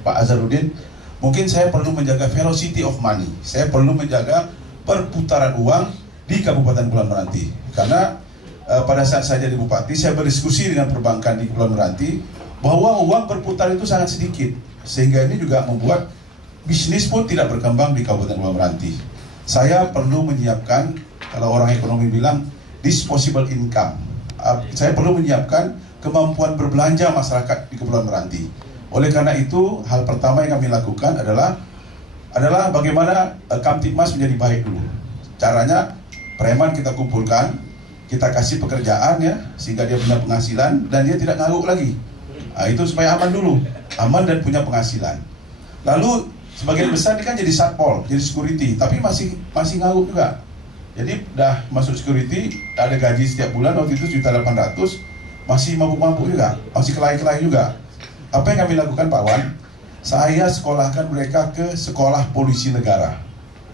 Azharuddin, mungkin saya perlu menjaga velocity of money. Saya perlu menjaga perputaran uang di Kabupaten Pulau Meranti. Karena pada saat saya jadi bupati, saya berdiskusi dengan perbankan di Pulau Meranti bahwa uang berputar itu sangat sedikit. Sehingga ini juga membuat bisnis pun tidak berkembang di Kabupaten Pulau Meranti. Saya perlu menyiapkan, kalau orang ekonomi bilang, disposable income. Saya perlu menyiapkan kemampuan berbelanja masyarakat di Kepulauan Meranti. Oleh karena itu, hal pertama yang kami lakukan adalah bagaimana Kamtibmas menjadi baik dulu. Caranya, preman kita kumpulkan, kita kasih pekerjaan ya, sehingga dia punya penghasilan dan dia tidak ngangguk lagi. Nah, itu supaya aman dulu, aman dan punya penghasilan. Lalu sebagian besar dia kan jadi satpol, jadi security, tapi masih ngangguk juga. Jadi udah masuk security, ada gaji setiap bulan, waktu itu 1.800.000, masih mabuk-mabuk juga, masih kelahi-kelahi juga. Apa yang kami lakukan Pak Wan? Saya sekolahkan mereka ke sekolah polisi negara.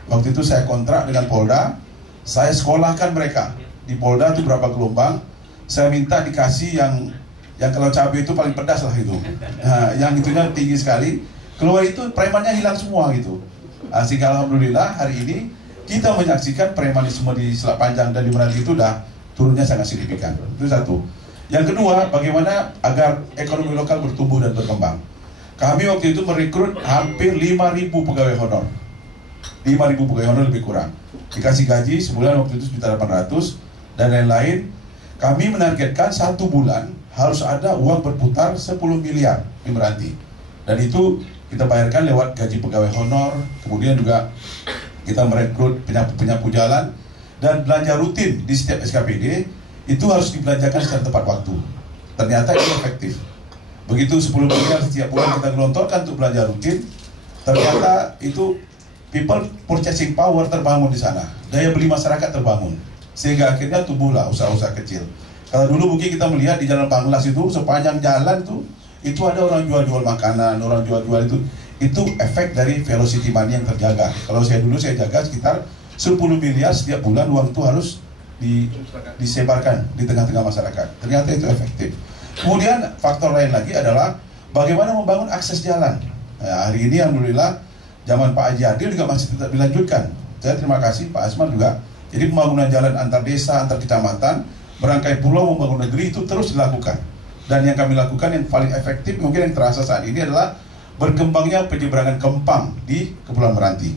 Waktu itu saya kontrak dengan Polda, saya sekolahkan mereka. Di Polda itu berapa gelombang, saya minta dikasih yang kalau cabai itu paling pedas lah itu. Nah, yang itunya tinggi sekali. Keluar itu premannya hilang semua gitu. Sehingga alhamdulillah hari ini kita menyaksikan premanisme di Selat Panjang dan di Meranti itu udah turunnya sangat signifikan. Itu satu. Yang kedua, bagaimana agar ekonomi lokal bertumbuh dan berkembang. Kami waktu itu merekrut hampir 5.000 pegawai honor. 5.000 pegawai honor lebih kurang. Dikasih gaji sebulan waktu itu 1.800.000 dan lain-lain. Kami menargetkan 1 bulan harus ada uang berputar 10 miliar di Meranti. Dan itu kita bayarkan lewat gaji pegawai honor, kemudian juga kita merekrut penyapu jalan, dan belanja rutin di setiap SKPD itu harus dibelanjakan secara tepat waktu. Ternyata itu efektif. Begitu 10 miliar setiap bulan kita gelontorkan untuk belanja rutin, ternyata itu people purchasing power terbangun di sana, daya beli masyarakat terbangun, sehingga akhirnya tumbuhlah usaha-usaha kecil. Kalau dulu mungkin kita melihat di Jalan Panglas itu sepanjang jalan itu ada orang jual-jual makanan, orang jual-jual itu efek dari velocity money yang terjaga. Kalau saya jaga sekitar 10 miliar setiap bulan, uang itu harus disebarkan di tengah-tengah masyarakat. Ternyata itu efektif. Kemudian faktor lain lagi adalah bagaimana membangun akses jalan. Nah, hari ini alhamdulillah zaman Pak Haji Adil juga masih tetap dilanjutkan. Saya terima kasih Pak Asman juga. Jadi pembangunan jalan antar desa, antar kecamatan, merangkai pulau, membangun negeri itu terus dilakukan. Dan yang kami lakukan yang paling efektif mungkin yang terasa saat ini adalah berkembangnya penyeberangan Kempang di Kepulauan Meranti.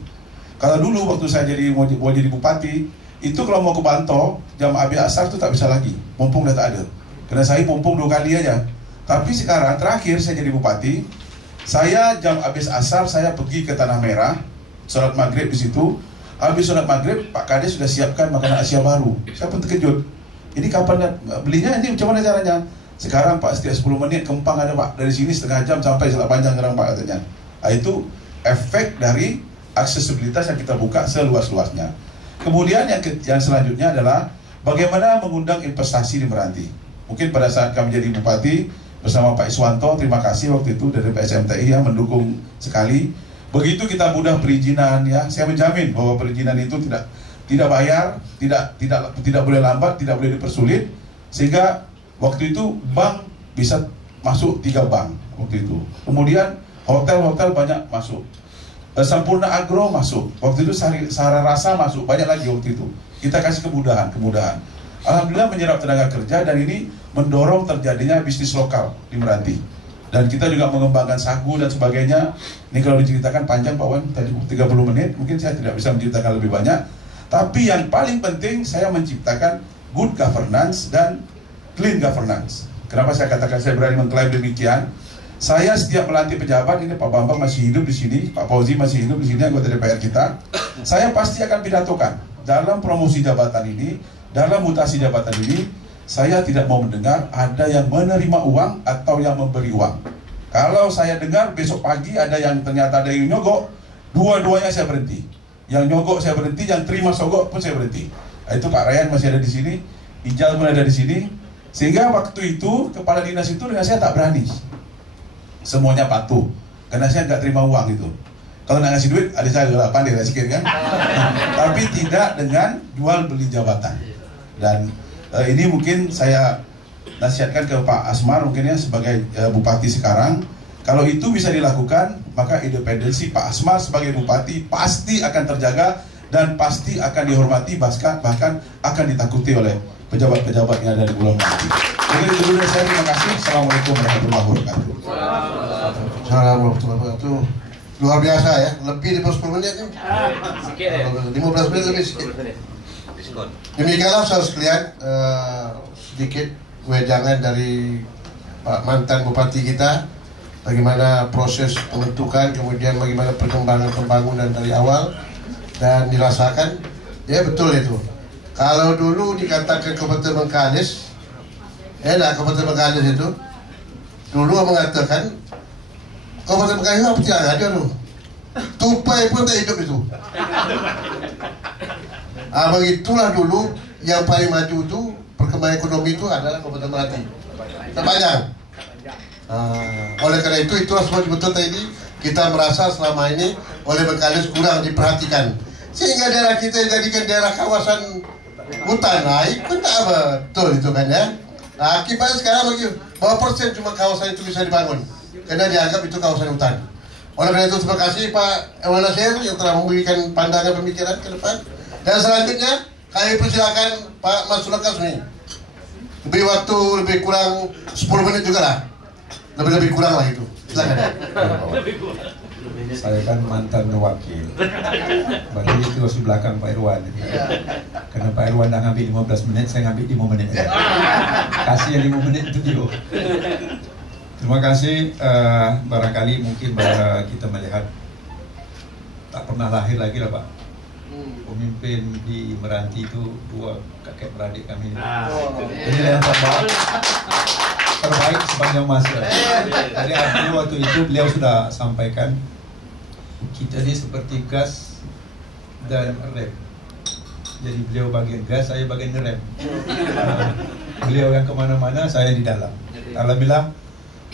Kalau dulu waktu saya mau jadi bupati, itu kalau mau ke Banto, jam habis asar itu tak bisa lagi, pompong udah tak ada. Karena saya pompong 2 kali aja. Tapi sekarang terakhir saya jadi bupati, saya jam habis asar saya pergi ke Tanah Merah, sholat maghrib di situ. Habis sholat maghrib, Pak Kades sudah siapkan makanan Asia baru. Saya pun terkejut. Ini kapan belinya? Ini macam mana caranya? Sekarang Pak, setiap 10 menit Kempang ada Pak. Dari sini setengah jam sampai Selat Panjang sekarang Pak katanya. Nah, itu efek dari aksesibilitas yang kita buka seluas-luasnya. Kemudian yang selanjutnya adalah bagaimana mengundang investasi di Meranti. Mungkin pada saat kami jadi bupati bersama Pak Iswanto, terima kasih waktu itu dari PSMTI yang mendukung sekali. Begitu kita mudah perizinan ya, saya menjamin bahwa perizinan itu tidak bayar, tidak boleh lambat, tidak boleh dipersulit, sehingga waktu itu bank bisa masuk 3 bank waktu itu. Kemudian hotel-hotel banyak masuk. Sampurna Agro masuk. Waktu itu Sahara Rasa masuk, banyak lagi waktu itu. Kita kasih kemudahan. Alhamdulillah menyerap tenaga kerja dan ini mendorong terjadinya bisnis lokal di Meranti. Dan kita juga mengembangkan sagu dan sebagainya. Ini kalau diceritakan panjang Pak Wan, tadi 30 menit, mungkin saya tidak bisa menceritakan lebih banyak. Tapi yang paling penting saya menciptakan good governance dan clean governance. Kenapa saya katakan saya berani mengklaim demikian? Saya setiap melantik pejabat, ini Pak Bambang masih hidup di sini, Pak Fauzi masih hidup di sini, anggota DPR kita. Saya pasti akan pidatokan dalam promosi jabatan ini, dalam mutasi jabatan ini. Saya tidak mau mendengar ada yang menerima uang atau yang memberi uang. Kalau saya dengar besok pagi ada yang ternyata ada yang nyogok, dua-duanya saya berhenti. Yang nyogok saya berhenti, yang terima sogok pun saya berhenti. Nah, itu Pak Ryan masih ada di sini, Ijal pun ada di sini. Sehingga waktu itu kepala dinas itu dengan saya tak berani. Semuanya patuh, karena saya nggak terima uang itu. Kalau nggak ngasih duit, ada saya juga pandai lah sedikit kan. Tapi tidak dengan jual beli jabatan. Dan ini mungkin saya nasihatkan ke Pak Asmar mungkin ya sebagai bupati sekarang. Kalau itu bisa dilakukan, maka independensi Pak Asmar sebagai bupati pasti akan terjaga dan pasti akan dihormati, bahkan akan ditakuti oleh pejabat-pejabat yang ada di bulan nanti. Jadi itu dulu saya, terima kasih. Assalamualaikum warahmatullahi wabarakatuh. Assalamualaikum warahmatullahi wabarakatuh. Luar biasa ya, lebih dari 10 menit nih. 15 menit lebih sedikit. Demikianlah saudara sekalian, sedikit wejangan dari Pak mantan bupati kita, bagaimana proses pembentukan, kemudian bagaimana perkembangan pembangunan dari awal dan dirasakan. Ya betul itu. Kalau dulu dikatakan Kabupaten Bengkalis, Kabupaten Bengkalis itu dulu mengatakan Kabupaten Bengkalis apa tidak ada tuh, tupai pun tak hidup itu. Begitulah dulu yang paling maju itu perkembangan ekonomi itu adalah Kabupaten Meranti. Terpanjang. Oleh karena itulah semua betul tadi kita merasa selama ini oleh Bengkalis kurang diperhatikan, sehingga daerah kita dijadikan daerah kawasan hutan. Nah, itu tak betul itu kan ya. Nah, akibatnya sekarang berapa persen cuma kawasan itu bisa dibangun karena dianggap itu kawasan hutan. Oleh karena itu terima kasih Pak Ewan Nasir yang telah memberikan pandangan pemikiran ke depan. Dan selanjutnya kami persilakan Pak Mansur Kasmi. Beri waktu lebih kurang 10 menit juga lah. Lebih kurang lah itu. Silakan. Saya kan mantan wakil. Berarti itu di belakang Pak Irwan. Karena Pak Irwan dah ngambil 15 menit, saya ngambil 5 menit. Kasih yang 5 menit itu dia. Terima kasih. Barangkali mungkin kita melihat tak pernah lahir lagi lah Pak. Pemimpin di Meranti itu 2 kakek beradik kami. Ini yang terbaik sepanjang masa. Jadi artinya waktu itu beliau sudah sampaikan kita ini seperti gas dan rem. Jadi beliau bagian gas, saya bagian rem. Beliau yang kemana-mana, saya di dalam. Alhamdulillah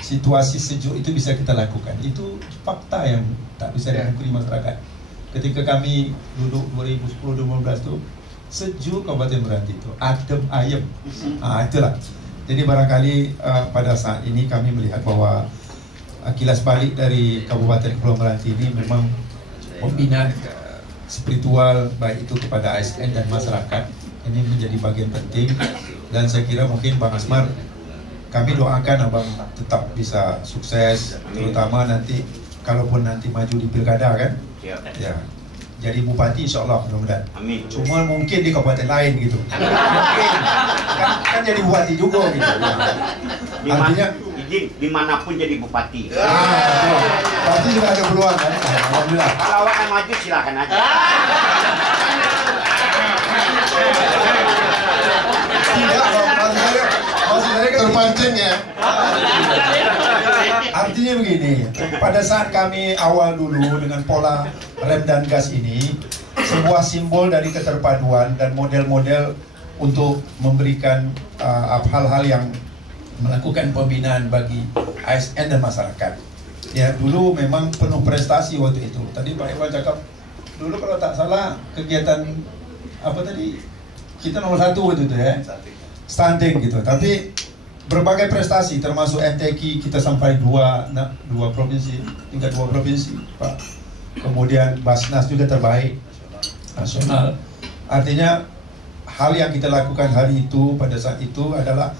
situasi sejuk itu bisa kita lakukan. Itu fakta yang tak bisa dipungkiri masyarakat. Ketika kami duduk 2010-2015 itu sejuk Kabupaten Meranti itu, adem ayem. Itulah. Jadi barangkali pada saat ini kami melihat bahwa kilas balik dari Kabupaten Kepulauan Meranti ini memang membina spiritual baik itu kepada ASN dan masyarakat. Ini menjadi bagian penting dan saya kira mungkin Bang Asmar, kami doakan Abang tetap bisa sukses, terutama nanti kalaupun nanti maju di pilkada kan. Ya. Jadi bupati insya Allah mudah-mudahan. Amin. Cuma mungkin di kabupaten lain gitu. Mungkin kan jadi bupati juga gitu. Artinya dimanapun jadi bupati. Berarti juga ada peluang kan. Alhamdulillah. Kalau akan maju silakan aja. Terpancing ya. Artinya begini, pada saat kami awal dulu dengan pola rem dan gas ini, sebuah simbol dari keterpaduan dan model-model untuk memberikan hal-hal yang melakukan pembinaan bagi ASN dan masyarakat. Ya, dulu memang penuh prestasi waktu itu. Tadi Pak Iwan cakap, dulu kalau tak salah kegiatan apa tadi, kita nomor 1 waktu itu ya, stunting gitu. Tapi berbagai prestasi termasuk MTQ kita sampai dua provinsi, tingkat 2 provinsi, Pak. Kemudian Basnas juga terbaik nasional. Artinya hal yang kita lakukan hari itu pada saat itu adalah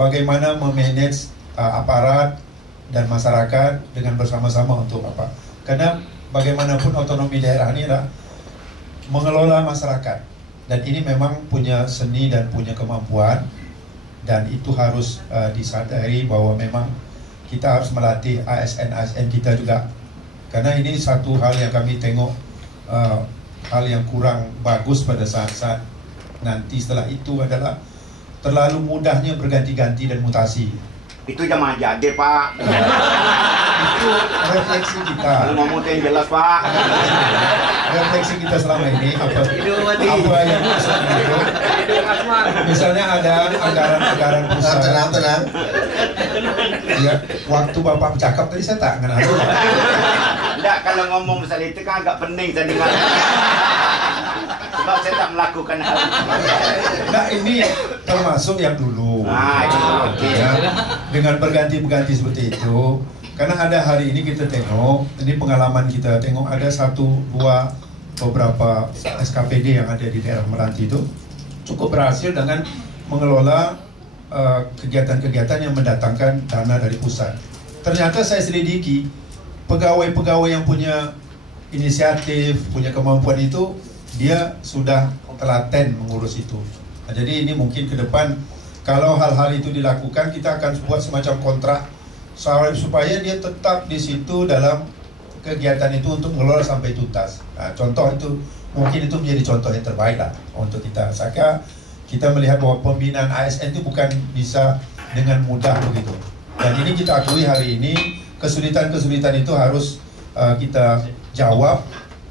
bagaimana memanage aparat dan masyarakat dengan bersama-sama untuk apa? Karena bagaimanapun otonomi daerah ini adalah mengelola masyarakat, dan ini memang punya seni dan punya kemampuan, dan itu harus disadari bahwa memang kita harus melatih ASN kita juga, karena ini satu hal yang kami tengok hal yang kurang bagus pada saat nanti setelah itu adalah terlalu mudahnya berganti-ganti dan mutasi. Itu jangan jadi Pak. Itu refleksi kita. Kalau ngomong yang jelas Pak. Refleksi kita selama ini apa yang misalnya ada anggaran pusat. Tenang. Ya, waktu Bapak bercakap tadi saya tak kenal. Enggak, kalau ngomong masalah itu kan agak pening saya dengar. Sebab saya tak melakukan hal itu. Nah, ini termasuk yang dulu. Oke. Ya, dengan berganti-ganti seperti itu. Karena ada hari ini kita tengok, ini pengalaman kita tengok ada beberapa SKPD yang ada di daerah Meranti itu cukup berhasil dengan mengelola kegiatan-kegiatan yang mendatangkan dana dari pusat. Ternyata saya selidiki pegawai-pegawai yang punya inisiatif, punya kemampuan itu, dia sudah telaten mengurus itu. Nah, jadi ini mungkin ke depan kalau hal-hal itu dilakukan, kita akan buat semacam kontrak supaya dia tetap di situ dalam kegiatan itu untuk mengelola sampai tuntas. Nah, contoh itu mungkin itu menjadi contoh yang terbaik lah untuk kita. Saka kita melihat bahwa pembinaan ASN itu bukan bisa dengan mudah begitu. Dan ini kita akui hari ini kesulitan-kesulitan itu harus kita jawab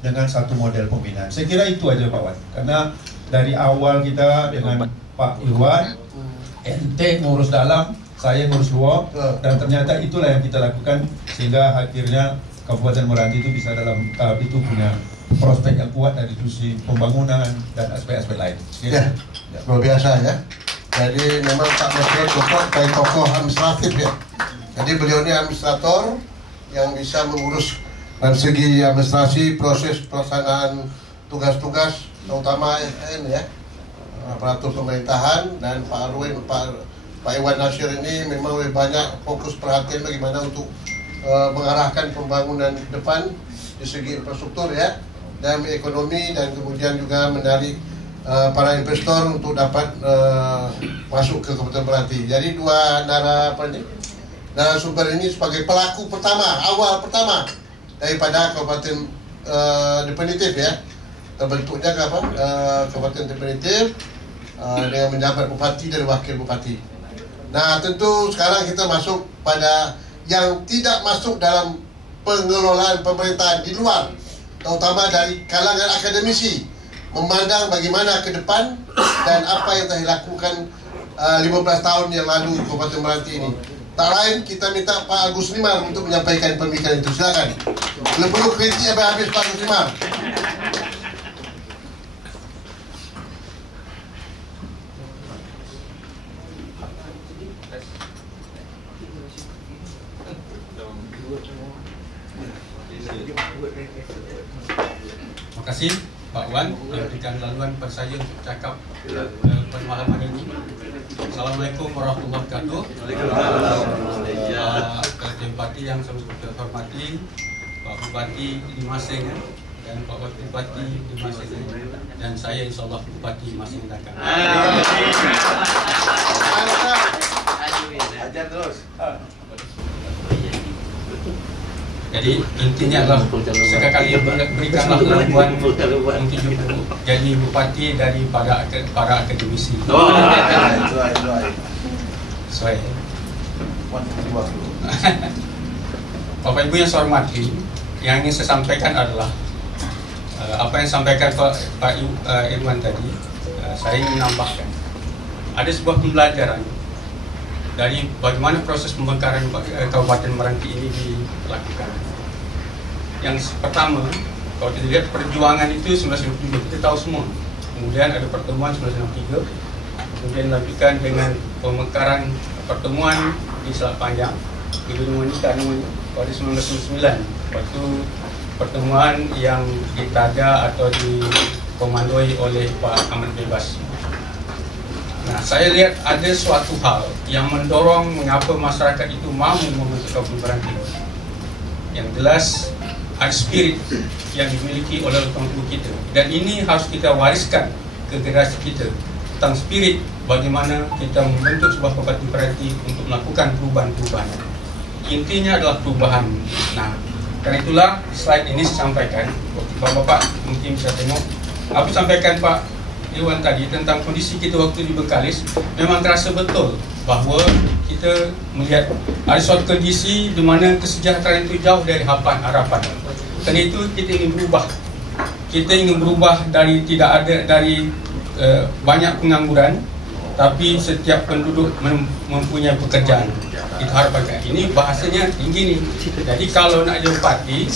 dengan satu model pembinaan. Saya kira itu aja Pak Wan. Karena dari awal kita dengan Pak Iwan, ente ngurus dalam, saya ngurus luar, dan ternyata itulah yang kita lakukan sehingga akhirnya Kabupaten Meranti itu bisa dalam tahap itu punya prospek yang kuat dari sisi pembangunan dan aspek-aspek lain. Ya, luar biasa ya. Jadi memang Pak Menteri tokoh administratif ya. Jadi beliau ini administrator yang bisa mengurus dari segi administrasi, proses pelaksanaan tugas-tugas, terutama ASN ya, aparatur pemerintahan, dan Pak Arwin, Pak Iwan Nasir ini memang lebih banyak fokus perhatian bagaimana untuk mengarahkan pembangunan depan di segi infrastruktur ya, dan ekonomi, dan kemudian juga menarik para investor untuk dapat masuk ke Kabupaten Meranti. Jadi dua narasumber ini sebagai pelaku awal pertama daripada Kabupaten definitif ya, terbentuknya Kabupaten definitif dengan menjabat bupati dan wakil bupati. Nah, tentu sekarang kita masuk pada yang tidak masuk dalam pengelolaan pemerintahan di luar, terutama dari kalangan akademisi, memandang bagaimana ke depan dan apa yang telah dilakukan 15 tahun yang lalu Kabupaten Meranti ini. Tak lain kita minta Pak Agus Limar untuk menyampaikan pemikiran itu. Silakan. Belum perlu kritik sampai habis Pak Agus Limar. Terima kasih Pak Wan yang berikan laluan pada saya untuk cakap pada malam hari ini. Assalamualaikum warahmatullahi wabarakatuh. Ketua Bupati yang saya hormati, Pak Bupati Dimasing dan Pak Wakil Bupati Dimasing, dan saya insyaallah Bupati Masing Dakan. Ajar terus. Jadi intinya adalah sekali berikanlah laluan untuk jadi bupati dari para akademisi. Sesuai. Bapak Ibu yang saya hormati, yang ingin saya sampaikan adalah apa yang disampaikan Pak Irwan tadi, saya ingin menambahkan ada sebuah pembelajaran dari bagaimana proses pembongkaran Kabupaten Meranti ini dilakukan. Yang pertama, kalau kita lihat perjuangan itu 1997, kita tahu semua. Kemudian ada pertemuan 1963, kemudian dilanjutkan dengan pemekaran pertemuan di Selat Panjang di Gunung Wanita namanya pada 1999, waktu pertemuan yang ditaga atau dikomandoi oleh Pak Ahmad Bebas. Nah, saya lihat ada suatu hal yang mendorong mengapa masyarakat itu mahu membentuk Kabupaten Meranti. Yang jelas ada spirit yang dimiliki oleh tuan guru kita, dan ini harus kita wariskan ke generasi kita tentang spirit bagaimana kita membentuk sebuah Kabupaten Meranti untuk melakukan perubahan-perubahan. Intinya adalah perubahan. Nah, karena itulah slide ini saya sampaikan. Bapak-bapak mungkin bisa tengok. Aku sampaikan Pak Irwan tadi tentang kondisi kita waktu di Bengkalis, memang terasa betul bahawa kita melihat ada suatu kondisi di mana kesejahteraan itu jauh dari harapan. Dan itu kita ingin berubah. Kita ingin berubah dari banyak pengangguran, tapi setiap penduduk mempunyai pekerjaan. Kita harapkan. Ini bahasanya tinggi nih. Jadi kalau nak jadi bupati,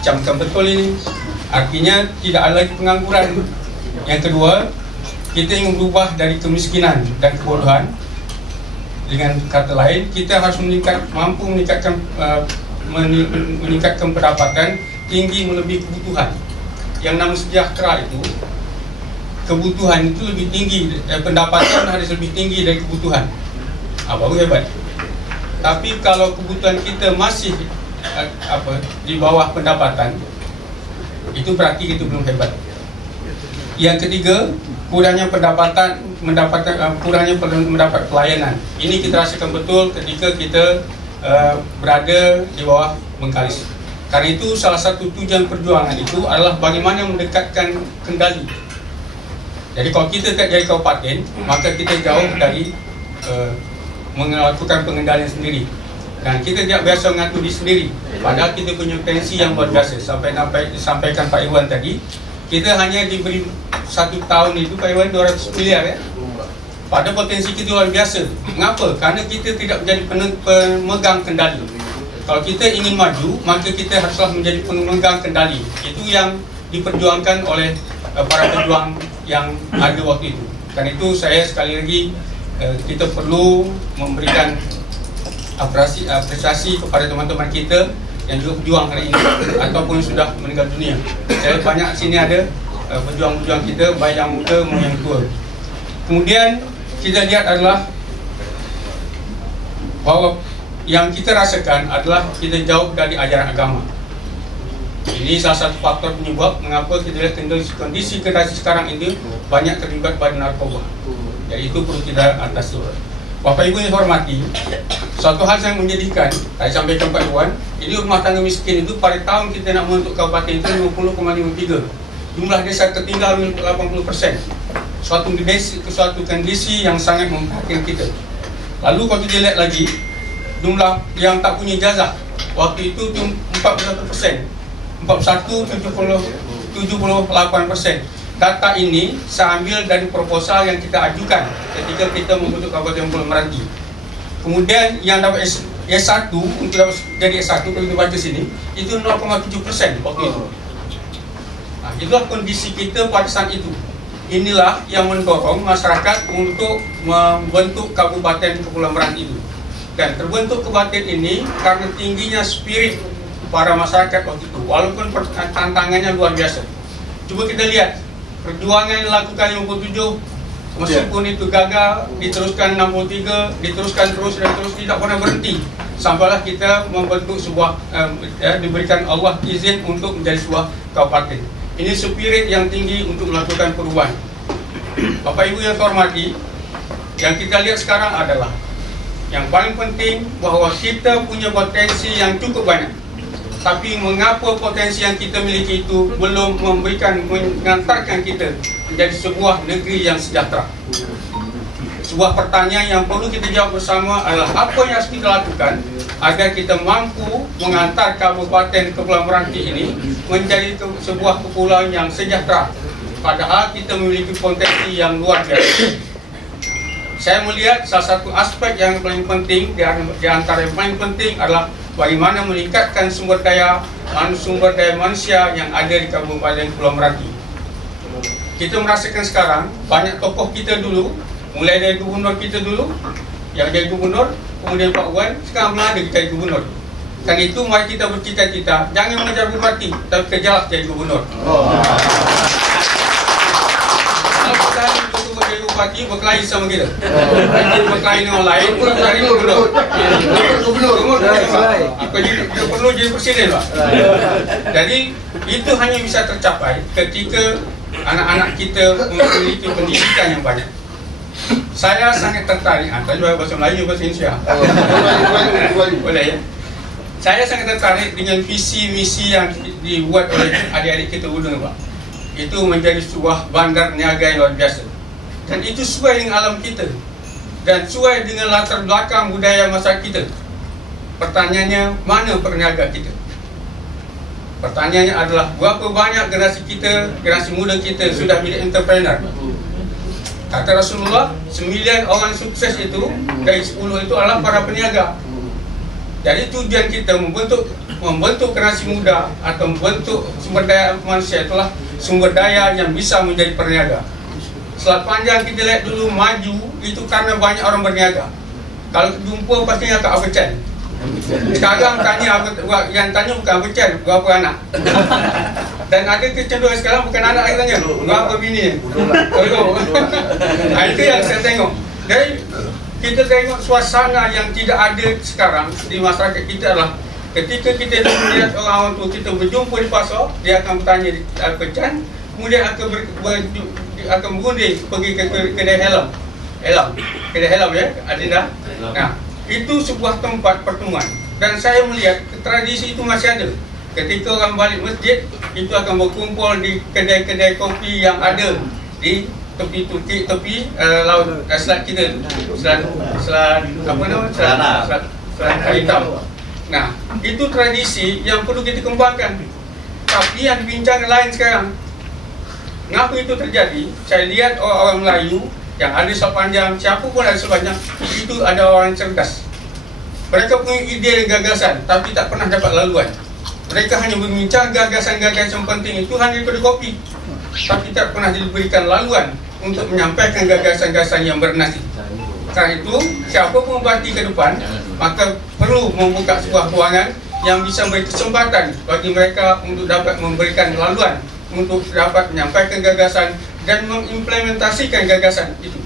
camkan betul ini. Artinya tidak ada lagi pengangguran. Yang kedua, kita ingin berubah dari kemiskinan dan kebodohan. Dengan kata lain, kita harus mampu meningkatkan pendapatan tinggi melebihi kebutuhan. Yang namanya sejahtera itu, kebutuhan itu lebih tinggi, pendapatan harus lebih tinggi dari kebutuhan. Baru hebat. Tapi kalau kebutuhan kita masih di bawah pendapatan, itu berarti kita belum hebat. Yang ketiga, kurangnya mendapat pelayanan. Ini kita rasakan betul ketika kita berada di bawah Bengkalis. Karena itu salah satu tujuan perjuangan itu adalah bagaimana mendekatkan kendali. Jadi kalau kita tak jadi kabupaten, maka kita jauh dari melakukan pengendalian sendiri. Dan kita tidak biasa mengatur diri sendiri. Padahal kita punya potensi yang luar biasa. Disampaikan Pak Irwan tadi, kita hanya diberi 1 tahun itu Pak Irwan 200 miliar ya. Pada potensi kita luar biasa. Mengapa? Karena kita tidak menjadi pemegang kendali. Kalau kita ingin maju, maka kita haruslah menjadi pemegang kendali. Itu yang diperjuangkan oleh para pejuang yang ada waktu itu. Karena itu saya sekali lagi, kita perlu memberikan apresiasi kepada teman-teman kita yang juga berjuang hari ini ataupun sudah meninggal dunia. Saya banyak sini ada pejuang-pejuang kita, baik yang muda maupun yang tua. Kemudian kita lihat adalah bahawa yang kita rasakan adalah kita jauh dari ajaran agama. Ini salah satu faktor penyebab mengapa kita lihat kondisi generasi sekarang ini banyak terlibat pada narkoba. Jadi itu perlu kita atasi. Bapak Ibu yang hormati, suatu hal yang menyedihkan, saya sampaikan Pak Irwan, ini rumah tangga miskin itu pada tahun kita nak membentuk kabupaten itu 50,53. Jumlah desa tertinggal 80%. Suatu kondisi yang sangat memprihatinkan kita. Lalu kalau kita lihat lagi, jumlah yang tak punya ijazah waktu itu 41%, 78%. Data ini saya ambil dari proposal yang kita ajukan ketika kita membentuk Kabupaten Meranti. Kemudian yang dapat S1 untuk dapat jadi S1 kalau kita baca sini itu 0,7% waktu itu. Nah, itulah kondisi kita pada saat itu. Inilah yang mendorong masyarakat untuk membentuk Kabupaten Kepulauan Meranti itu. Dan terbentuk kabupaten ini karena tingginya spirit para masyarakat waktu itu. Walaupun tantangannya luar biasa. Coba kita lihat perjuangan yang dilakukan 57, meskipun itu gagal, diteruskan 63, diteruskan terus dan terus tidak pernah berhenti. Sampailah kita membentuk sebuah diberikan Allah izin untuk menjadi sebuah kabupaten. Ini spirit yang tinggi untuk melakukan perubahan. Bapak Ibu yang hormati, yang kita lihat sekarang adalah yang paling penting bahawa kita punya potensi yang cukup banyak. Tapi mengapa potensi yang kita miliki itu belum mengantarkan kita menjadi sebuah negeri yang sejahtera? sebuah pertanyaan yang perlu kita jawab bersama adalah apa yang harus kita lakukan agar kita mampu mengantar Kabupaten Kepulauan Meranti ini menjadi sebuah kepulauan yang sejahtera. Padahal kita memiliki potensi yang luar biasa. Saya melihat salah satu aspek yang paling penting di antara yang paling penting adalah bagaimana meningkatkan sumber daya manusia yang ada di Kabupaten Kepulauan Meranti. Kita merasakan sekarang banyak tokoh kita dulu, mulai dari gubernur kita dulu yang jadi gubernur, kemudian Pak Wan, sekarang belum ada kita jadi gubernur. Karena itu mari kita bercita-cita jangan mengejar bupati, tapi kejarlah jadi gubernur. Jadi bupati berkelahi sama kita. Kita berkelahi dengan orang lain, kita cari gubernur. Kita perlu jadi presiden, Pak. Jadi itu hanya bisa tercapai ketika anak-anak kita memiliki pendidikan yang banyak. Saya sangat tertarik, tadi bahasa Melayu, bahasa Indonesia. Boleh ya? Saya sangat tertarik dengan visi misi yang dibuat oleh adik-adik kita Udang, Pak. Itu menjadi sebuah bandar niaga yang luar biasa. Dan itu sesuai dengan alam kita dan sesuai dengan latar belakang budaya masyarakat kita. Pertanyaannya, mana perniaga kita? Pertanyaannya adalah berapa banyak generasi muda kita sudah menjadi entrepreneur? Kata Rasulullah, 9 orang sukses itu dari 10 itu adalah para peniaga. Jadi tujuan kita membentuk generasi muda atau membentuk sumber daya manusia itulah sumber daya yang bisa menjadi peniaga. Setelah panjang kita lihat dulu maju itu karena banyak orang berniaga. Kalau jumpa pastinya Kak Abecan. Sekarang yang tanya bukan Abecan, berapa anak. Dan ada kecenderungan sekarang bukan anak lagi tanya, berapa bini. Itu yang saya tengok. Jadi kita tengok suasana yang tidak ada sekarang di masyarakat kita adalah ketika kita melihat orang tua kita berjumpa di pasar, dia akan bertanya di Abecan, kemudian akan berunding pergi ke kedai kedai helm ya, Adinda. Nah, itu sebuah tempat pertemuan dan saya melihat tradisi itu masih ada. Ketika orang balik masjid, itu akan berkumpul di kedai-kedai kopi yang ada di tepi laut selat kita, selat hitam. Nah, itu tradisi yang perlu kita kembangkan. Tapi yang dibincang lain sekarang, mengapa itu terjadi? Saya lihat orang Melayu yang ada sepanjang, siapa pun ada sepanjang, itu ada orang cerdas. Mereka punya ide dan gagasan, tapi tak pernah dapat laluan. Mereka hanya membincang gagasan-gagasan penting itu hanya di kedai kopi, tapi tak pernah diberikan laluan untuk menyampaikan gagasan-gagasan yang bernasib. Karena itu, siapa pun bupati ke depan, maka perlu membuka sebuah ruangan yang bisa memberi kesempatan bagi mereka untuk dapat memberikan laluan, untuk dapat menyampaikan gagasan dan mengimplementasikan gagasan itu.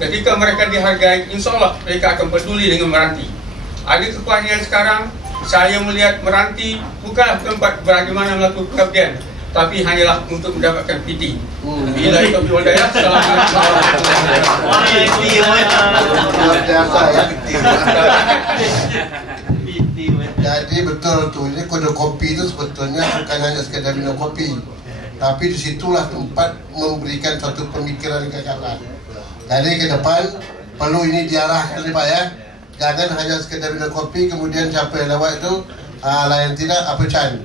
Ketika mereka dihargai, insya Allah mereka akan peduli dengan Meranti. Ada kepastian sekarang, saya melihat Meranti bukanlah tempat bagaimana melakukan pengabdian, tapi hanyalah untuk mendapatkan PT. Bila itu Wildaya, Jadi betul tu, ini kode kopi itu sebetulnya bukan hanya sekedar minum kopi, tapi disitulah tempat memberikan satu pemikiran gagasan. Jadi ke depan perlu ini diarahkan Pak ya. Jangan hanya sekedar minum kopi kemudian siapa yang lewat itu lain tidak Abecan.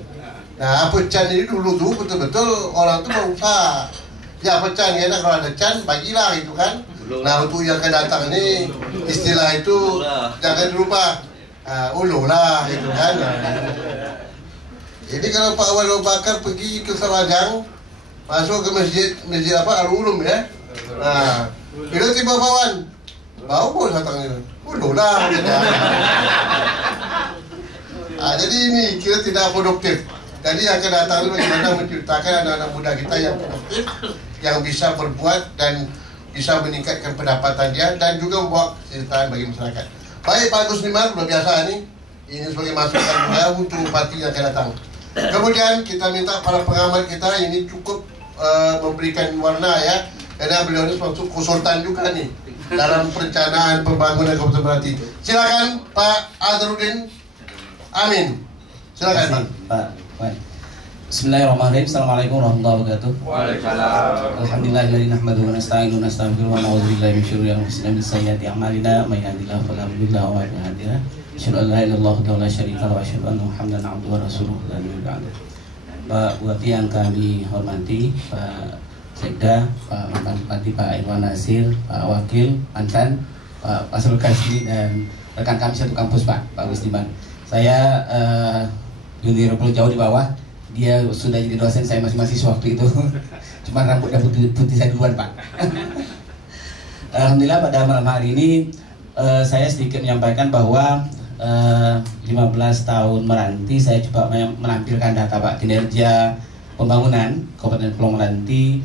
Nah Abecan ini dulu tuh betul-betul orang tu berusaha. Ya Abecan enak kalau ada can bagilah itu kan. Nah untuk yang akan datang ini istilah itu jangan dirubah. Ulu lah itu kan. Jadi kalau Pak Wan Abu Bakar pergi ke Sarajang, masuk ke masjid apa Al-Ulum ya. Nah, bila tiba Pak Wan, bau pun datang itu. Ulu lah. Jadi ini kita tidak produktif. Jadi yang akan datang itu bagaimana menciptakan anak-anak muda kita yang produktif, yang bisa berbuat dan bisa meningkatkan pendapatan dia dan juga membawa kesejahteraan bagi masyarakat. Baik Pak Gus Liman, luar biasa ini sebagai masukan juga untuk bupati yang akan datang. Kemudian kita minta para pengamat kita ini cukup memberikan warna ya, karena beliau ini masuk konsultan juga nih dalam perencanaan pembangunan Kabupaten Meranti. Silakan Pak Azharuddin Amin. Silakan Pak. Bismillahirrahmanirrahim. Assalamualaikum warahmatullahi wabarakatuh. Waalaikumsalam. Alhamdulillahilladzi nahmaduhu wa nasta'inuhu wa nastaghfiruh wa na'udzu billahi min syururi anfusina wa min sayyiati a'malina may yahdihillahu fala mudilla lahu wa may yudlil asyhadu an la ilaha illallah wa la syarika lahu wa asyhadu anna Muhammadan abduhu wa rasuluh la nabiyya ba'da. Pak Bupati yang kami hormati, Pak Sekda, Pak Mantan Bupati Pak Irwan Nasir, Pak Wakil Mantan, Pak Pasrul Kasri dan rekan kami satu kampus Pak Gusdiman. Saya junior jauh di bawah. Dia sudah jadi dosen, saya masih mahasiswa waktu itu. Cuman rambutnya putih saya duluan Pak. Alhamdulillah pada malam hari ini saya sedikit menyampaikan bahwa 15 tahun meranti saya coba menampilkan data Pak kinerja pembangunan Kabupaten Pulau Meranti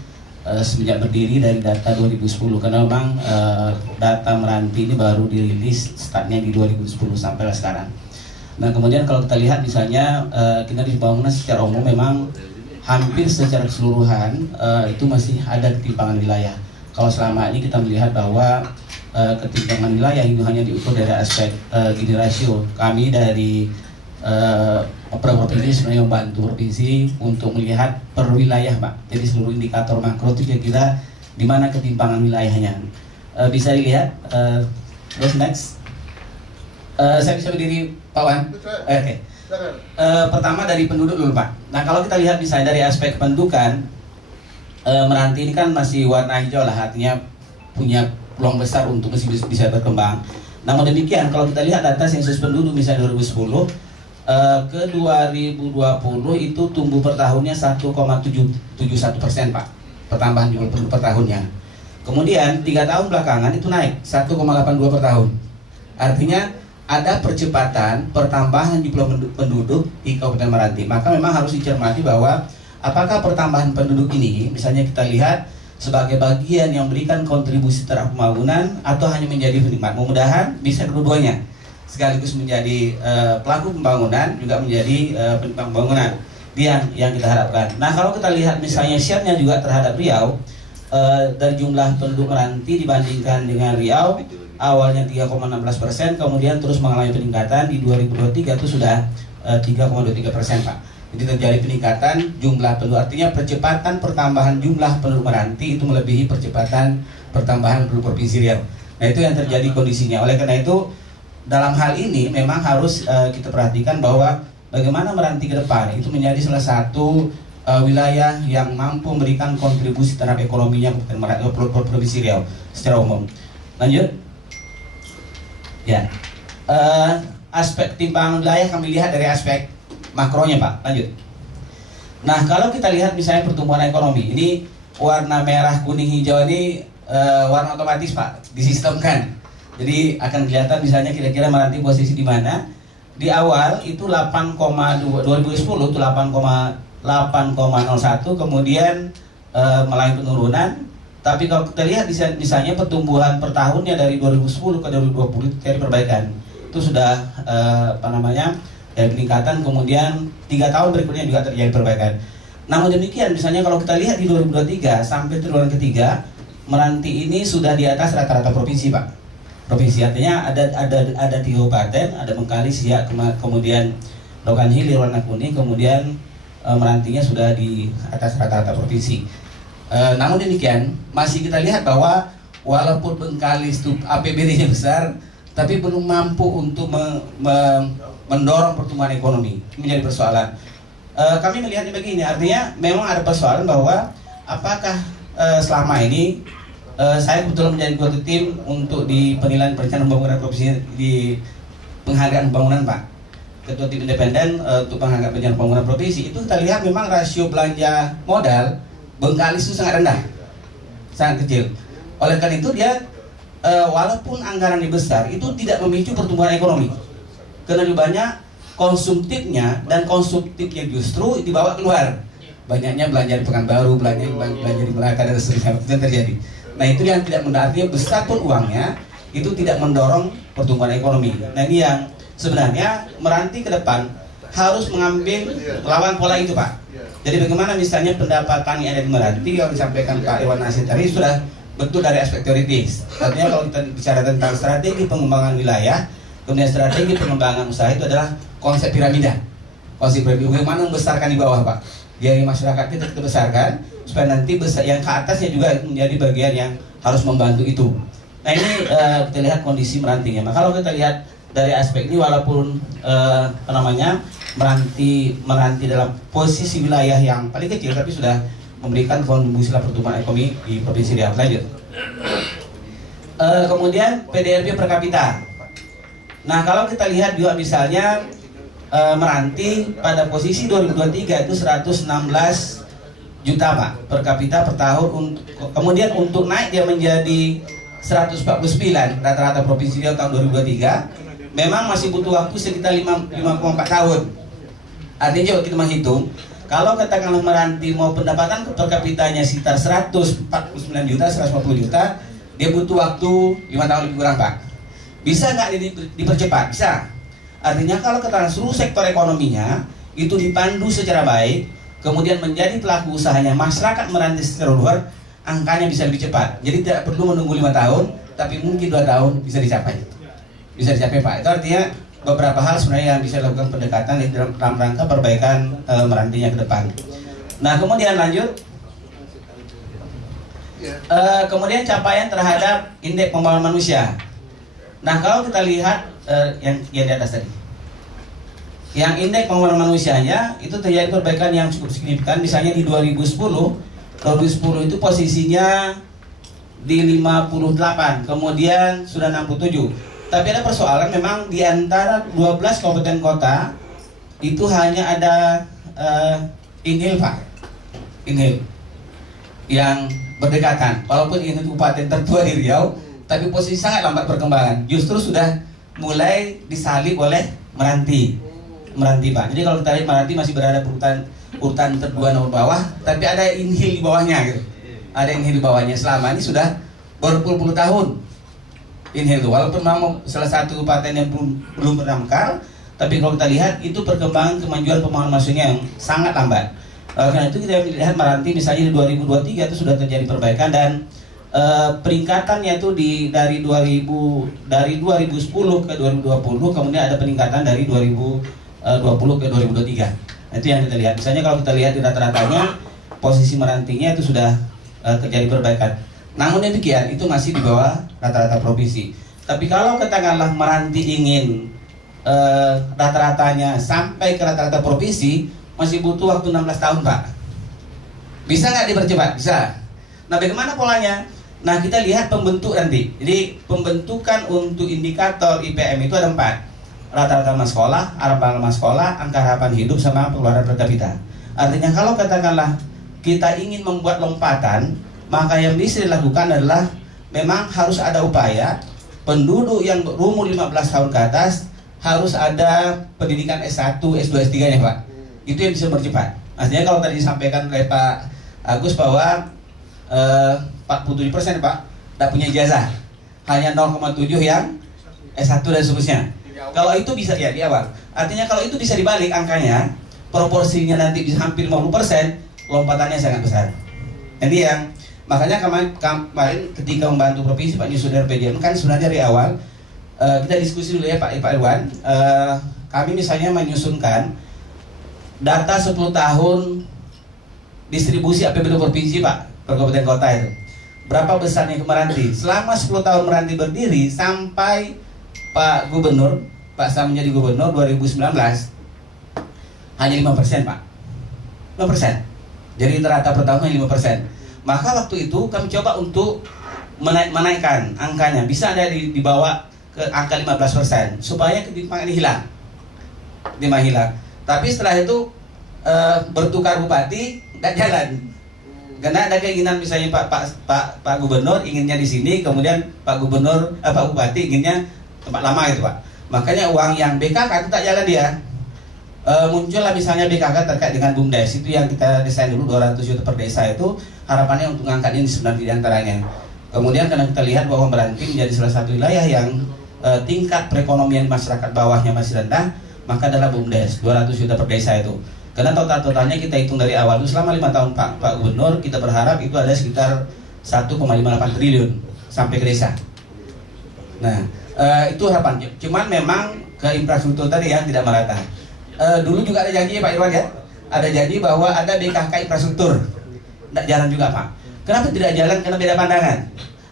semenjak berdiri dari data 2010, karena memang data Meranti ini baru dirilis startnya di 2010 sampai sekarang. Nah kemudian kalau kita lihat misalnya kinerja pembangunan secara umum memang hampir secara keseluruhan itu masih ada ketimpangan wilayah. Kalau selama ini kita melihat bahwa ketimpangan wilayah itu hanya diukur dari aspek Gini rasio. Kami dari provinsi sebenarnya membantu provinsi untuk melihat per wilayah Pak. Jadi seluruh indikator makro itu kira-kira di mana ketimpangan wilayahnya. Bisa dilihat, terus next. Saya bisa berdiri Pak Wan? Oke. Pertama dari penduduk dulu Pak. Nah kalau kita lihat misalnya dari aspek pendudukan, Meranti ini kan masih warna hijau lah, artinya punya peluang besar untuk masih bisa berkembang. Namun demikian kalau kita lihat data sensus penduduk misalnya 2010 ke 2020 itu tumbuh per tahunnya 1,71% Pak, pertambahan jumlah penduduk per tahunnya. Kemudian 3 tahun belakangan itu naik 1,82 per tahun. Artinya ada percepatan pertambahan jumlah penduduk di Kabupaten Meranti. Maka memang harus dicermati bahwa apakah pertambahan penduduk ini misalnya kita lihat sebagai bagian yang memberikan kontribusi terhadap pembangunan atau hanya menjadi penikmat. Mudah-mudahan bisa kedua-duanya, sekaligus menjadi pelaku pembangunan juga menjadi penikmat pembangunan yang kita harapkan. Nah kalau kita lihat misalnya share-nya juga terhadap Riau, dari jumlah penduduk Meranti dibandingkan dengan Riau awalnya 3,16%, kemudian terus mengalami peningkatan di 2023 itu sudah 3,23% Pak. Jadi terjadi peningkatan jumlah penduduk, artinya percepatan pertambahan jumlah penduduk Meranti itu melebihi percepatan pertambahan penduduk Provinsi Riau. Nah itu yang terjadi kondisinya. Oleh karena itu dalam hal ini memang harus kita perhatikan bahwa bagaimana Meranti ke depan itu menjadi salah satu wilayah yang mampu memberikan kontribusi terhadap ekonominya Provinsi Riau secara umum. Lanjut. Ya, aspek timbangan wilayah kami lihat dari aspek makronya Pak. Lanjut. Nah kalau kita lihat misalnya pertumbuhan ekonomi, ini warna merah, kuning, hijau ini warna otomatis Pak, disistemkan. Jadi akan kelihatan misalnya kira-kira Meranti posisi di mana. Di awal itu 8,2, 2010 itu 8,01, kemudian mengalami penurunan. Tapi kalau kita lihat misalnya pertumbuhan per tahunnya dari 2010 ke 2020 terjadi perbaikan. Itu sudah dari peningkatan, kemudian 3 tahun berikutnya juga terjadi perbaikan. Namun demikian misalnya kalau kita lihat di 2023 sampai triwulan ketiga, Meranti ini sudah di atas rata-rata provinsi Pak. Provinsi artinya ada 3 kabupaten, ada Bengkali, Siak, kemudian Rokan Hilir warna kuning, kemudian Merantinya sudah di atas rata-rata provinsi. Namun demikian masih kita lihat bahwa walaupun Bengkali itu APBD-nya besar, tapi belum mampu untuk mendorong pertumbuhan ekonomi. Menjadi persoalan. Kami melihatnya begini, artinya memang ada persoalan bahwa apakah selama ini saya kebetulan menjadi ketua tim untuk di penilaian perencanaan pembangunan provinsi di penghargaan pembangunan Pak. Ketua tim independen untuk penghargaan perencanaan pembangunan provinsi itu kita lihat memang rasio belanja modal Bengkali itu sangat rendah, sangat kecil. Oleh karena itu dia walaupun anggarannya besar itu tidak memicu pertumbuhan ekonomi. Karena lebih banyak konsumtifnya, dan konsumtifnya justru dibawa keluar. Banyaknya belanja di Pekanbaru, belanja di Melaka dan seterusnya itu yang terjadi. Nah itu yang tidak menariknya, besar pun uangnya itu tidak mendorong pertumbuhan ekonomi. Nah ini yang sebenarnya Meranti ke depan harus mengambil lawan pola itu Pak. Jadi bagaimana misalnya pendapatan yang ada di Meranti yang disampaikan Pak Irwan Nasir tadi sudah betul dari aspek teoritis. Artinya kalau kita bicara tentang strategi pengembangan wilayah, kemudian strategi pengembangan usaha itu adalah konsep piramida. Konsep piramida bagaimana membesarkan di bawah Pak. dari masyarakat kita besarkan supaya nanti yang ke atasnya juga menjadi bagian yang harus membantu itu. Nah ini kita lihat kondisi merantinya. Maka kalau kita lihat dari aspek ini, walaupun meranti dalam posisi wilayah yang paling kecil, tapi sudah memberikan kontribusi dalam pertumbuhan ekonomi di Provinsi Riau. Lanjut. Kemudian PDRB per kapita. Nah kalau kita lihat juga misalnya Meranti pada posisi 2023 itu 116 juta Pak per kapita per tahun. Kemudian untuk naik dia menjadi 149 rata-rata provinsi Riau tahun 2023, memang masih butuh waktu sekitar 5,4 tahun. Artinya kalau kita menghitung, kalau katakanlah Meranti mau pendapatan per kapitanya sekitar 149 juta, 150 juta, dia butuh waktu 5 tahun lebih kurang Pak. Bisa nggak dipercepat? Bisa. Artinya kalau katakanlah seluruh sektor ekonominya itu dipandu secara baik, kemudian menjadi pelaku usahanya masyarakat Meranti secara luar, angkanya bisa lebih cepat. Jadi tidak perlu menunggu 5 tahun, tapi mungkin 2 tahun bisa dicapai. Bisa dicapai Pak. Itu artinya beberapa hal sebenarnya yang bisa dilakukan pendekatan dalam rangka perbaikan Merantinya ke depan. Nah kemudian lanjut, kemudian capaian terhadap indeks pembangunan manusia. Nah kalau kita lihat yang di atas tadi, yang indeks pembangunan manusianya itu terjadi perbaikan yang cukup signifikan. Misalnya di 2010 itu posisinya di 58, kemudian sudah 67. Tapi ada persoalan, memang di antara 12 kabupaten kota itu hanya ada Inhil Pak, Inhil yang berdekatan. Walaupun ini kabupaten tertua di Riau, tapi posisi sangat lambat perkembangan. Justru sudah mulai disalib oleh Meranti Pak. Jadi kalau kita lihat Meranti masih berada urutan kedua nomor bawah, tapi ada Inhil di bawahnya gitu. Ada Inhil di bawahnya. Selama ini sudah berpuluh-puluh tahun Inhil itu, walaupun memang salah satu kabupaten yang belum berdamkar, tapi kalau kita lihat itu perkembangan kemajuan pembangunan manusianya yang sangat lambat. Karena itu kita lihat Meranti misalnya di 2023 itu sudah terjadi perbaikan, dan peningkatannya itu dari 2010 ke 2020, kemudian ada peningkatan dari 2020 ke 2023. Itu yang kita lihat. Misalnya kalau kita lihat di rata-ratanya posisi Merantinya itu sudah terjadi perbaikan. Namun demikian itu masih di bawah rata-rata provinsi. Tapi kalau katakanlah Meranti ingin rata-ratanya sampai ke rata-rata provinsi, masih butuh waktu 16 tahun Pak. Bisa nggak dipercepat? Bisa. Nah bagaimana polanya? Nah kita lihat pembentuk nanti. Jadi pembentukan untuk indikator IPM itu ada 4. Rata-rata lama sekolah, harapan lama sekolah, angka harapan hidup, sama pengeluaran per kapita. Artinya kalau katakanlah kita ingin membuat lompatan, maka yang bisa dilakukan adalah memang harus ada upaya penduduk yang berumur 15 tahun ke atas harus ada pendidikan S1, S2, S3 nya Pak. Itu yang bisa bercepat. Artinya kalau tadi disampaikan oleh Pak Agus bahwa 47% Pak tidak punya ijazah, hanya 0,7 yang S1 dan seterusnya. Kalau itu bisa ya di awal. Artinya kalau itu bisa dibalik angkanya, proporsinya nanti bisa hampir 50%, lompatannya sangat besar. Jadi yang makanya kemarin ketika membantu provinsi Pak nyusun RPJM kan sebenarnya dari awal kita diskusi dulu ya Pak Irwan. Kami misalnya menyusunkan data 10 tahun distribusi APBD provinsi Pak per kabupaten kota itu. Berapa besarnya ke Meranti? Selama 10 tahun Meranti berdiri sampai Pak Gubernur, Pak Sam menjadi Gubernur 2019, hanya 5% Pak. 5%. Jadi rata per tahun hanya 5%. Maka waktu itu kami coba untuk menaikkan angkanya, bisa ada dibawa ke angka 15% supaya ketimpangan ini hilang. Tapi setelah itu bertukar bupati nggak jalan. Karena ada keinginan misalnya Pak Gubernur inginnya di sini, kemudian Pak Bupati inginnya tempat lama gitu Pak. Makanya uang yang BKK itu tak jalan dia. Muncullah misalnya BKK terkait dengan BUMDes, itu yang kita desain dulu 200 juta per desa, itu harapannya untuk mengangkat ini sebenarnya diantaranya. Kemudian karena kita lihat bahwa Meranti menjadi salah satu wilayah yang tingkat perekonomian masyarakat bawahnya masih rendah, maka adalah BUMDes 200 juta per desa itu. Karena totalnya kita hitung dari awal itu selama 5 tahun Pak Gubernur, kita berharap itu ada sekitar 1,58 triliun sampai ke desa. Nah itu harapan. Cuman memang ke infrastruktur tadi yang tidak merata. Dulu juga ada janji Pak Irwan ya, ada janji bahwa ada BKK infrastruktur, tidak jalan juga Pak. Kenapa tidak jalan? Karena beda pandangan.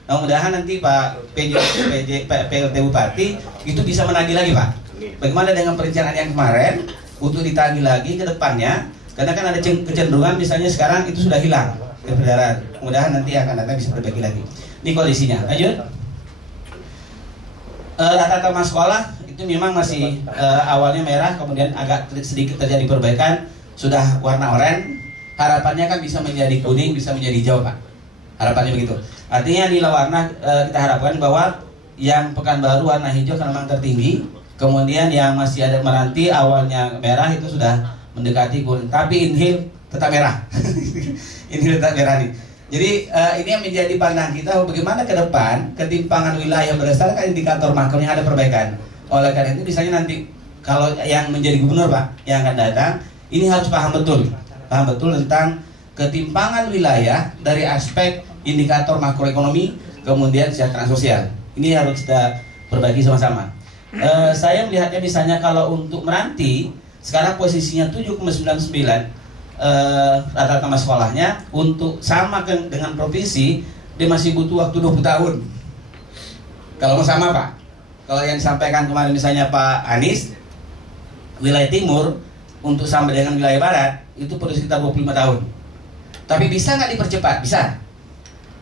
Nah, mudah-mudahan nanti Pak PLT Bupati itu bisa menagih lagi Pak. Bagaimana dengan perencanaan yang kemarin untuk ditagih lagi ke depannya? Karena kan ada kecenderungan misalnya sekarang itu sudah hilang peredaran. Mudah-mudahan nanti akan datang bisa perbaiki lagi. Ini kondisinya. Lanjut. Rata-rata mas sekolah itu memang masih awalnya merah, kemudian agak sedikit terjadi perbaikan, sudah warna oranye. Harapannya kan bisa menjadi kuning, bisa menjadi hijau Pak. Harapannya begitu. Artinya nilai warna kita harapkan bahwa yang Pekanbaru warna hijau karena memang tertinggi, kemudian yang masih ada Meranti awalnya merah itu sudah mendekati kuning, tapi Inhil tetap merah. Inhil tetap merah nih. Jadi ini yang menjadi pandangan kita bagaimana ke depan ketimpangan wilayah berdasarkan indikator makro yang ada perbaikan. Oleh karena itu misalnya nanti kalau yang menjadi gubernur Pak yang akan datang, ini harus paham betul tentang ketimpangan wilayah dari aspek indikator makroekonomi kemudian kesejahteraan sosial. Ini harus kita perbaiki sama-sama. Saya melihatnya misalnya kalau untuk Meranti sekarang posisinya 7,99 rata-rata mas sekolahnya, untuk sama dengan provinsi dia masih butuh waktu 20 tahun kalau mau sama Pak. Kalau yang disampaikan kemarin misalnya Pak Anies, wilayah timur untuk sama dengan wilayah barat itu perlu sekitar 25 tahun. Tapi bisa nggak dipercepat? Bisa.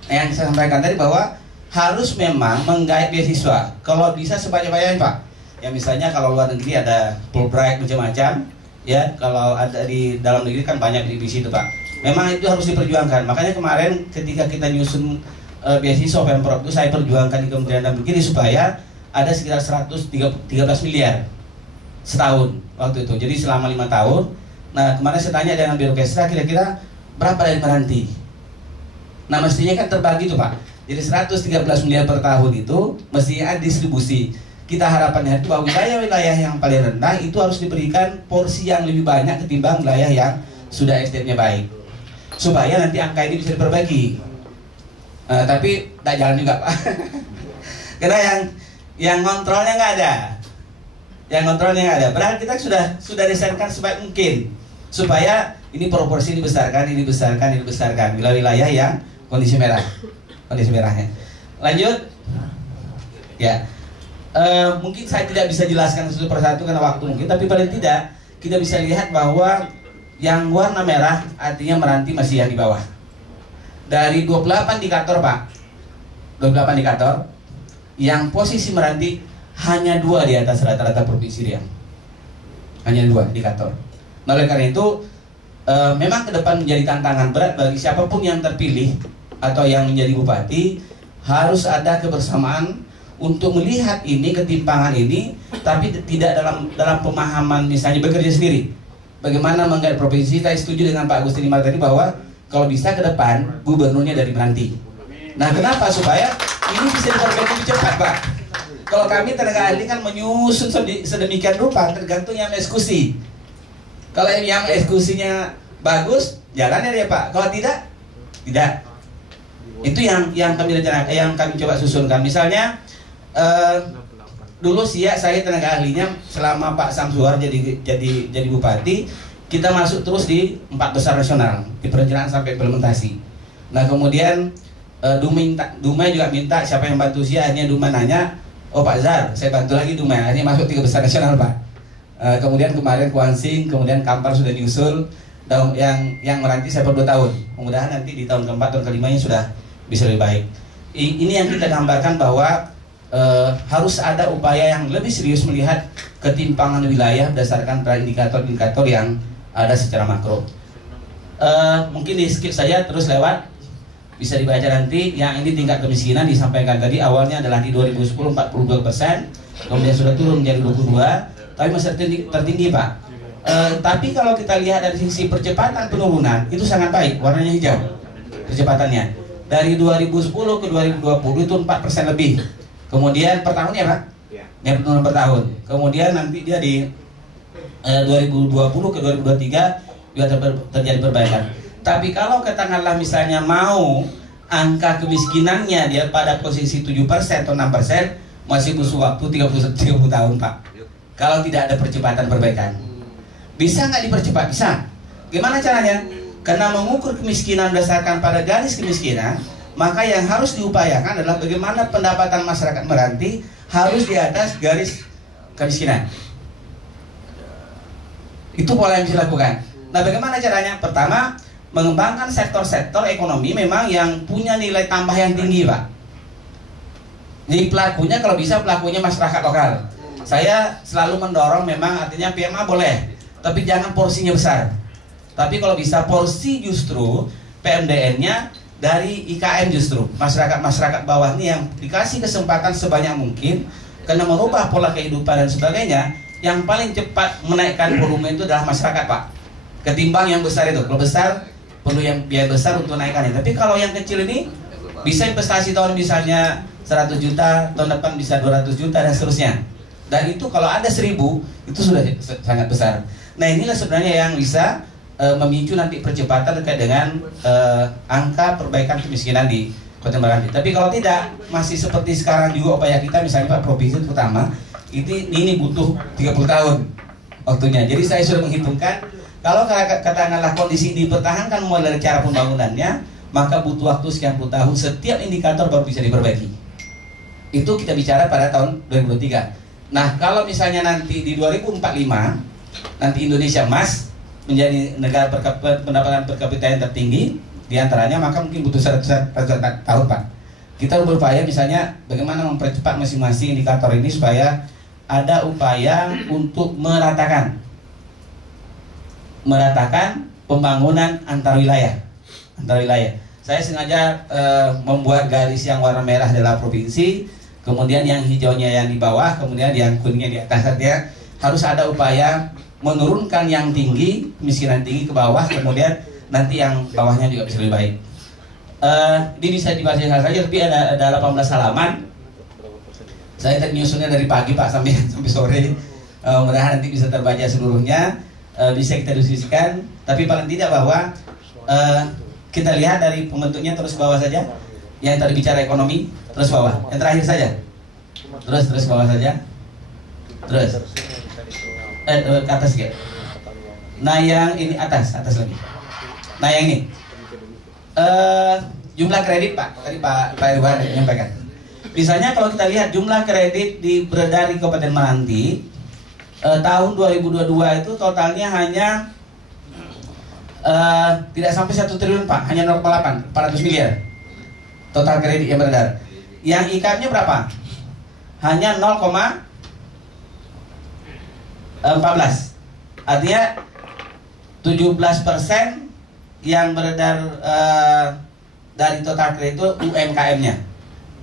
Yang saya sampaikan tadi bahwa harus memang menggait beasiswa. Kalau bisa sebanyak-banyaknya Pak. Ya misalnya kalau luar negeri ada Fulbright macam-macam, ya kalau ada di dalam negeri kan banyak di situ Pak. Memang itu harus diperjuangkan. Makanya kemarin ketika kita nyusun beasiswa Pemprov itu saya perjuangkan di Kementerian Dalam Negeri supaya ada sekitar 113 miliar setahun waktu itu. Jadi selama 5 tahun. Nah kemarin saya tanya dengan Biro Kesra kira-kira berapa dari Meranti. Nah mestinya kan terbagi tuh Pak. Jadi 113 miliar per tahun itu mestinya ada distribusi. Kita harapannya itu bahwa wilayah-wilayah yang paling rendah itu harus diberikan porsi yang lebih banyak ketimbang wilayah yang sudah SDM-nya baik, supaya nanti angka ini bisa diperbaiki. Tapi tak jalan juga Pak. Karena yang kontrolnya nggak ada. Padahal kita sudah desainkan sebaik mungkin supaya ini proporsi dibesarkan. Wilayah-wilayah yang kondisi merahnya. Lanjut, ya. Mungkin saya tidak bisa jelaskan satu persatu karena waktu mungkin, tapi paling tidak kita bisa lihat bahwa yang warna merah artinya Meranti masih yang di bawah. Dari 28 indikator Pak, 28 indikator, yang posisi Meranti hanya 2 di atas rata-rata provinsi Riau. Hanya 2 indikator. Nah, oleh karena itu memang ke depan menjadi tantangan berat bagi siapapun yang terpilih atau yang menjadi bupati, harus ada kebersamaan untuk melihat ini ketimpangan ini, tapi tidak dalam pemahaman misalnya bekerja sendiri. Bagaimana menggait provinsi? Saya setuju dengan Pak Agustin Imar tadi bahwa kalau bisa ke depan gubernurnya dari Meranti. Nah, kenapa? Supaya ini bisa diperbaiki lebih cepat Pak. Kalau kami tenaga ahli kan menyusun sedemikian rupa, tergantung yang eksekusi. Kalau yang eksekusinya bagus, jalannya dia Pak. Kalau tidak. Itu yang kami rencanakan, yang kami coba susunkan. Misalnya dulu saya tenaga ahlinya selama Pak Samsuar jadi bupati, kita masuk terus di 4 besar nasional di perencanaan sampai implementasi. Nah kemudian Dumai juga minta siapa yang bantu saya, akhirnya Dumai nanya, oh Pak Zar, saya bantu lagi Dumai, akhirnya masuk 3 besar nasional Pak. Kemudian kemarin Kuansing, kemudian Kampar sudah diusul, dan yang Meranti saya per 2 tahun. Mudah-mudahan nanti di tahun keempat, tahun kelimanya sudah bisa lebih baik. Ini yang kita gambarkan bahwa harus ada upaya yang lebih serius melihat ketimpangan wilayah berdasarkan indikator-indikator yang ada secara makro. Mungkin di skip saja terus lewat, bisa dibaca nanti. Yang ini tingkat kemiskinan disampaikan tadi awalnya adalah di 2010 42%, kemudian sudah turun menjadi 22%, tapi masih tertinggi Pak. Tapi kalau kita lihat dari sisi percepatan penurunan itu sangat baik, warnanya hijau percepatannya. Dari 2010 ke 2020 itu 4% lebih. Kemudian per tahun ya Pak? Ya, penurunan per tahun. Kemudian nanti dia di 2020 ke 2023 juga terjadi perbaikan. Tapi kalau katakanlah misalnya mau angka kemiskinannya dia pada posisi 7% atau 6%, masih butuh waktu 30 tahun Pak. Kalau tidak ada percepatan perbaikan. Bisa nggak dipercepat? Bisa. Gimana caranya? Karena mengukur kemiskinan berdasarkan pada garis kemiskinan, maka yang harus diupayakan adalah bagaimana pendapatan masyarakat Meranti harus di atas garis kemiskinan. Itu pola yang bisa dilakukan. Nah, bagaimana caranya? Pertama, mengembangkan sektor-sektor ekonomi memang yang punya nilai tambah yang tinggi, Pak. Jadi pelakunya kalau bisa pelakunya masyarakat lokal. Saya selalu mendorong memang artinya PMA boleh, tapi jangan porsinya besar. Tapi kalau bisa porsi justru PMDN-nya dari IKM justru masyarakat bawah ini yang dikasih kesempatan sebanyak mungkin karena merubah pola kehidupan dan sebagainya. Yang paling cepat menaikkan volume itu adalah masyarakat, Pak, ketimbang yang besar itu. Kalau besar perlu yang biaya besar untuk naikkannya. Tapi kalau yang kecil ini bisa investasi tahun misalnya 100 juta, tahun depan bisa 200 juta dan seterusnya. Dan itu kalau ada 1000 itu sudah sangat besar. Nah, inilah sebenarnya yang bisa memicu nanti percepatan terkait dengan angka perbaikan kemiskinan di Kabupaten Meranti. Tapi kalau tidak, masih seperti sekarang juga upaya kita misalnya Pak provinsi terutama ini butuh 30 tahun waktunya. Jadi saya sudah menghitungkan kalau katakanlah kondisi dipertahankan mulai dari cara pembangunannya, maka butuh waktu sekian puluh tahun, setiap indikator baru bisa diperbaiki. Itu kita bicara pada tahun 2023. Nah, kalau misalnya nanti di 2045 nanti Indonesia emas menjadi negara pendapatan per kapita yang tertinggi diantaranya, maka mungkin butuh ratusan tahun, Pak. Kita berupaya misalnya bagaimana mempercepat masing-masing indikator ini supaya ada upaya untuk meratakan pembangunan antar wilayah. Saya sengaja membuat garis yang warna merah adalah provinsi, kemudian yang hijaunya yang di bawah, kemudian yang kuningnya di atas. Artinya harus ada upaya menurunkan yang tinggi, kemiskinan tinggi ke bawah, kemudian nanti yang bawahnya juga bisa lebih baik. Ini bisa dibaca saja, tapi ada 18 halaman. Saya tadi nyusunnya dari pagi, Pak, sampai sore. Mudah-mudahan nanti bisa terbaca seluruhnya, bisa kita diskusikan. Tapi paling tidak bahwa kita lihat dari pembentuknya terus bawah saja. Yang tadi bicara ekonomi terus bawah. Yang terakhir saja. Terus bawah saja. Terus ke atas ya. Nah, yang ini atas lagi. Nah, yang ini jumlah kredit, Pak. Tadi Pak Irwan menyampaikan. Misalnya kalau kita lihat jumlah kredit beredar di Kabupaten Meranti tahun 2022 itu totalnya hanya tidak sampai 1 triliun, Pak, hanya 0,8, 400 miliar total kredit yang beredar. Yang IKM-nya berapa? Hanya 0,14. Artinya 17% yang beredar dari total kredit itu UMKM-nya.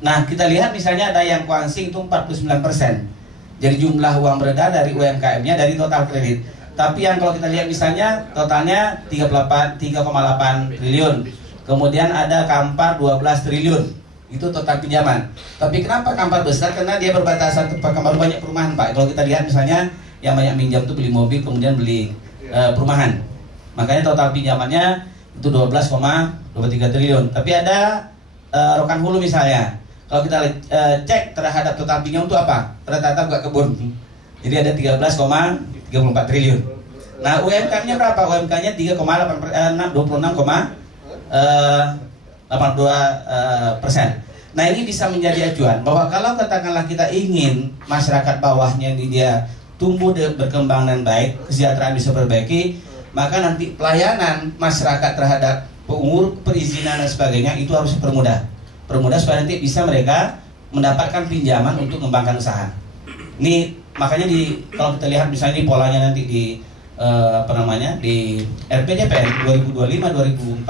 Nah, kita lihat misalnya ada yang kuansing itu 49%. Jadi jumlah uang beredar dari UMKM-nya dari total kredit. Tapi yang kalau kita lihat misalnya totalnya 3,8 triliun. Kemudian ada Kampar 12 triliun. Itu total pinjaman. Tapi kenapa Kampar besar? Karena dia berbatasan Kampar banyak perumahan, Pak. Kalau kita lihat misalnya yang banyak minjam itu beli mobil kemudian beli perumahan. Makanya total pinjamannya itu 12,23 triliun. Tapi ada Rokan Hulu misalnya. Kalau kita cek terhadap total pinjam itu apa? Rata-rata buka kebun. Jadi ada 13,34 triliun. Nah, UMK-nya berapa? UMK-nya 26,82%. Nah, ini bisa menjadi acuan bahwa kalau katakanlah kita ingin masyarakat bawahnya ini dia tumbuh berkembang dan baik, kesejahteraan bisa perbaiki, maka nanti pelayanan masyarakat terhadap pengurus perizinan dan sebagainya itu harus dipermudah supaya nanti bisa mereka mendapatkan pinjaman untuk mengembangkan usaha. Ini makanya kalau kita lihat misalnya di polanya nanti di di RPJPN 2025-2045,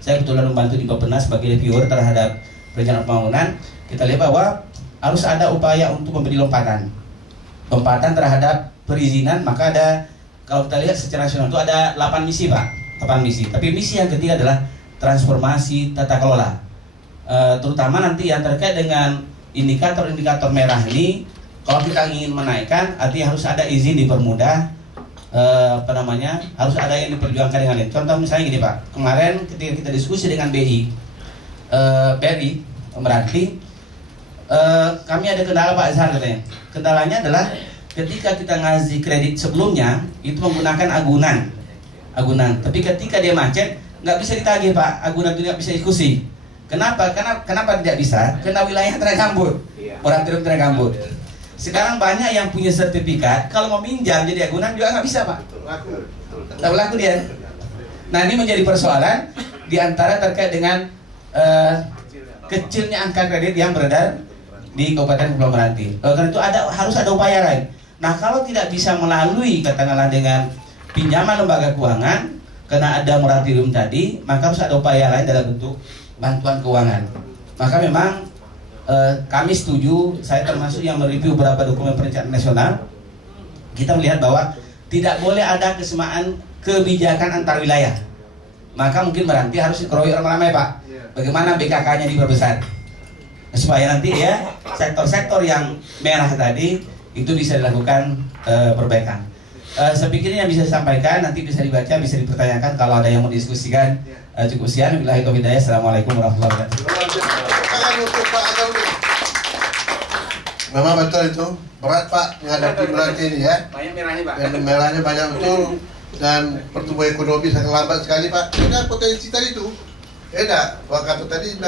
saya kebetulan membantu di Bappenas sebagai reviewer terhadap rencana pembangunan. Kita lihat bahwa harus ada upaya untuk memberi lompatan terhadap perizinan. Maka ada, kalau kita lihat secara nasional itu ada 8 misi, Pak, 8 misi. Tapi misi yang ketiga adalah transformasi tata kelola. Terutama nanti yang terkait dengan indikator-indikator merah ini, kalau kita ingin menaikkan, artinya harus ada izin dipermudah, harus ada yang diperjuangkan dengan lain. Contoh misalnya gini, Pak, kemarin ketika kita diskusi dengan BRI Meranti, kami ada kendala, Pak Azhar katanya. Kendalanya adalah ketika kita ngasih kredit sebelumnya itu menggunakan agunan. agunan. Tapi ketika dia macet, nggak bisa ditagih Pak, agunan itu nggak bisa diskusi. Kenapa? Kenapa tidak bisa? Karena wilayah tergambut, moratorium tergambut. Sekarang banyak yang punya sertifikat, kalau mau minjam jadi agunan juga nggak bisa Pak. Tak berlaku dia. Nah ini menjadi persoalan diantara terkait dengan kecilnya angka kredit yang beredar di Kabupaten Kepulauan Meranti. Karena itu harus ada upaya lain. Nah kalau tidak bisa melalui katakanlah dengan pinjaman lembaga keuangan, karena ada moratorium tadi, maka harus ada upaya lain dalam bentuk bantuan keuangan. Maka memang kami setuju, saya termasuk yang mereview beberapa dokumen perencanaan nasional. Kita melihat bahwa tidak boleh ada kesamaan kebijakan antar wilayah. Maka mungkin Meranti harus dikeroyok ramai-ramai Pak. Bagaimana BKK-nya diperbesar supaya nanti ya sektor-sektor yang merah tadi itu bisa dilakukan perbaikan. Saya pikir ini yang bisa disampaikan, nanti bisa dibaca, bisa dipertanyakan kalau ada yang mau didiskusikan. Cukup sekian. Billahi taufiq hidayah. Assalamualaikum warahmatullahi wabarakatuh. Memang betul itu berat Pak menghadapi Meranti ini ya. Banyak merahnya Pak. Merahnya banyak betul dan pertumbuhan ekonomi sangat lambat sekali Pak. Ada potensi tadi itu. Waktu tadi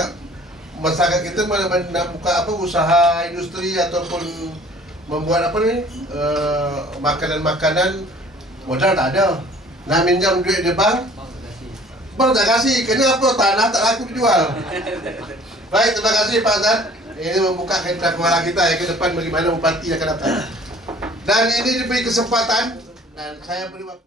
masyarakat kita nak buka apa usaha industri ataupun membuat apa nih makanan-makanan modal tak ada. Nak minjam duit di bank, bank tak kasih. Kenapa tanah tak laku dijual? Baik, terima kasih Pak Azhar. Ini membuka cakrawala kita ya ke depan bagaimana bupati akan datang. Dan ini diberi kesempatan dan saya beri waktu.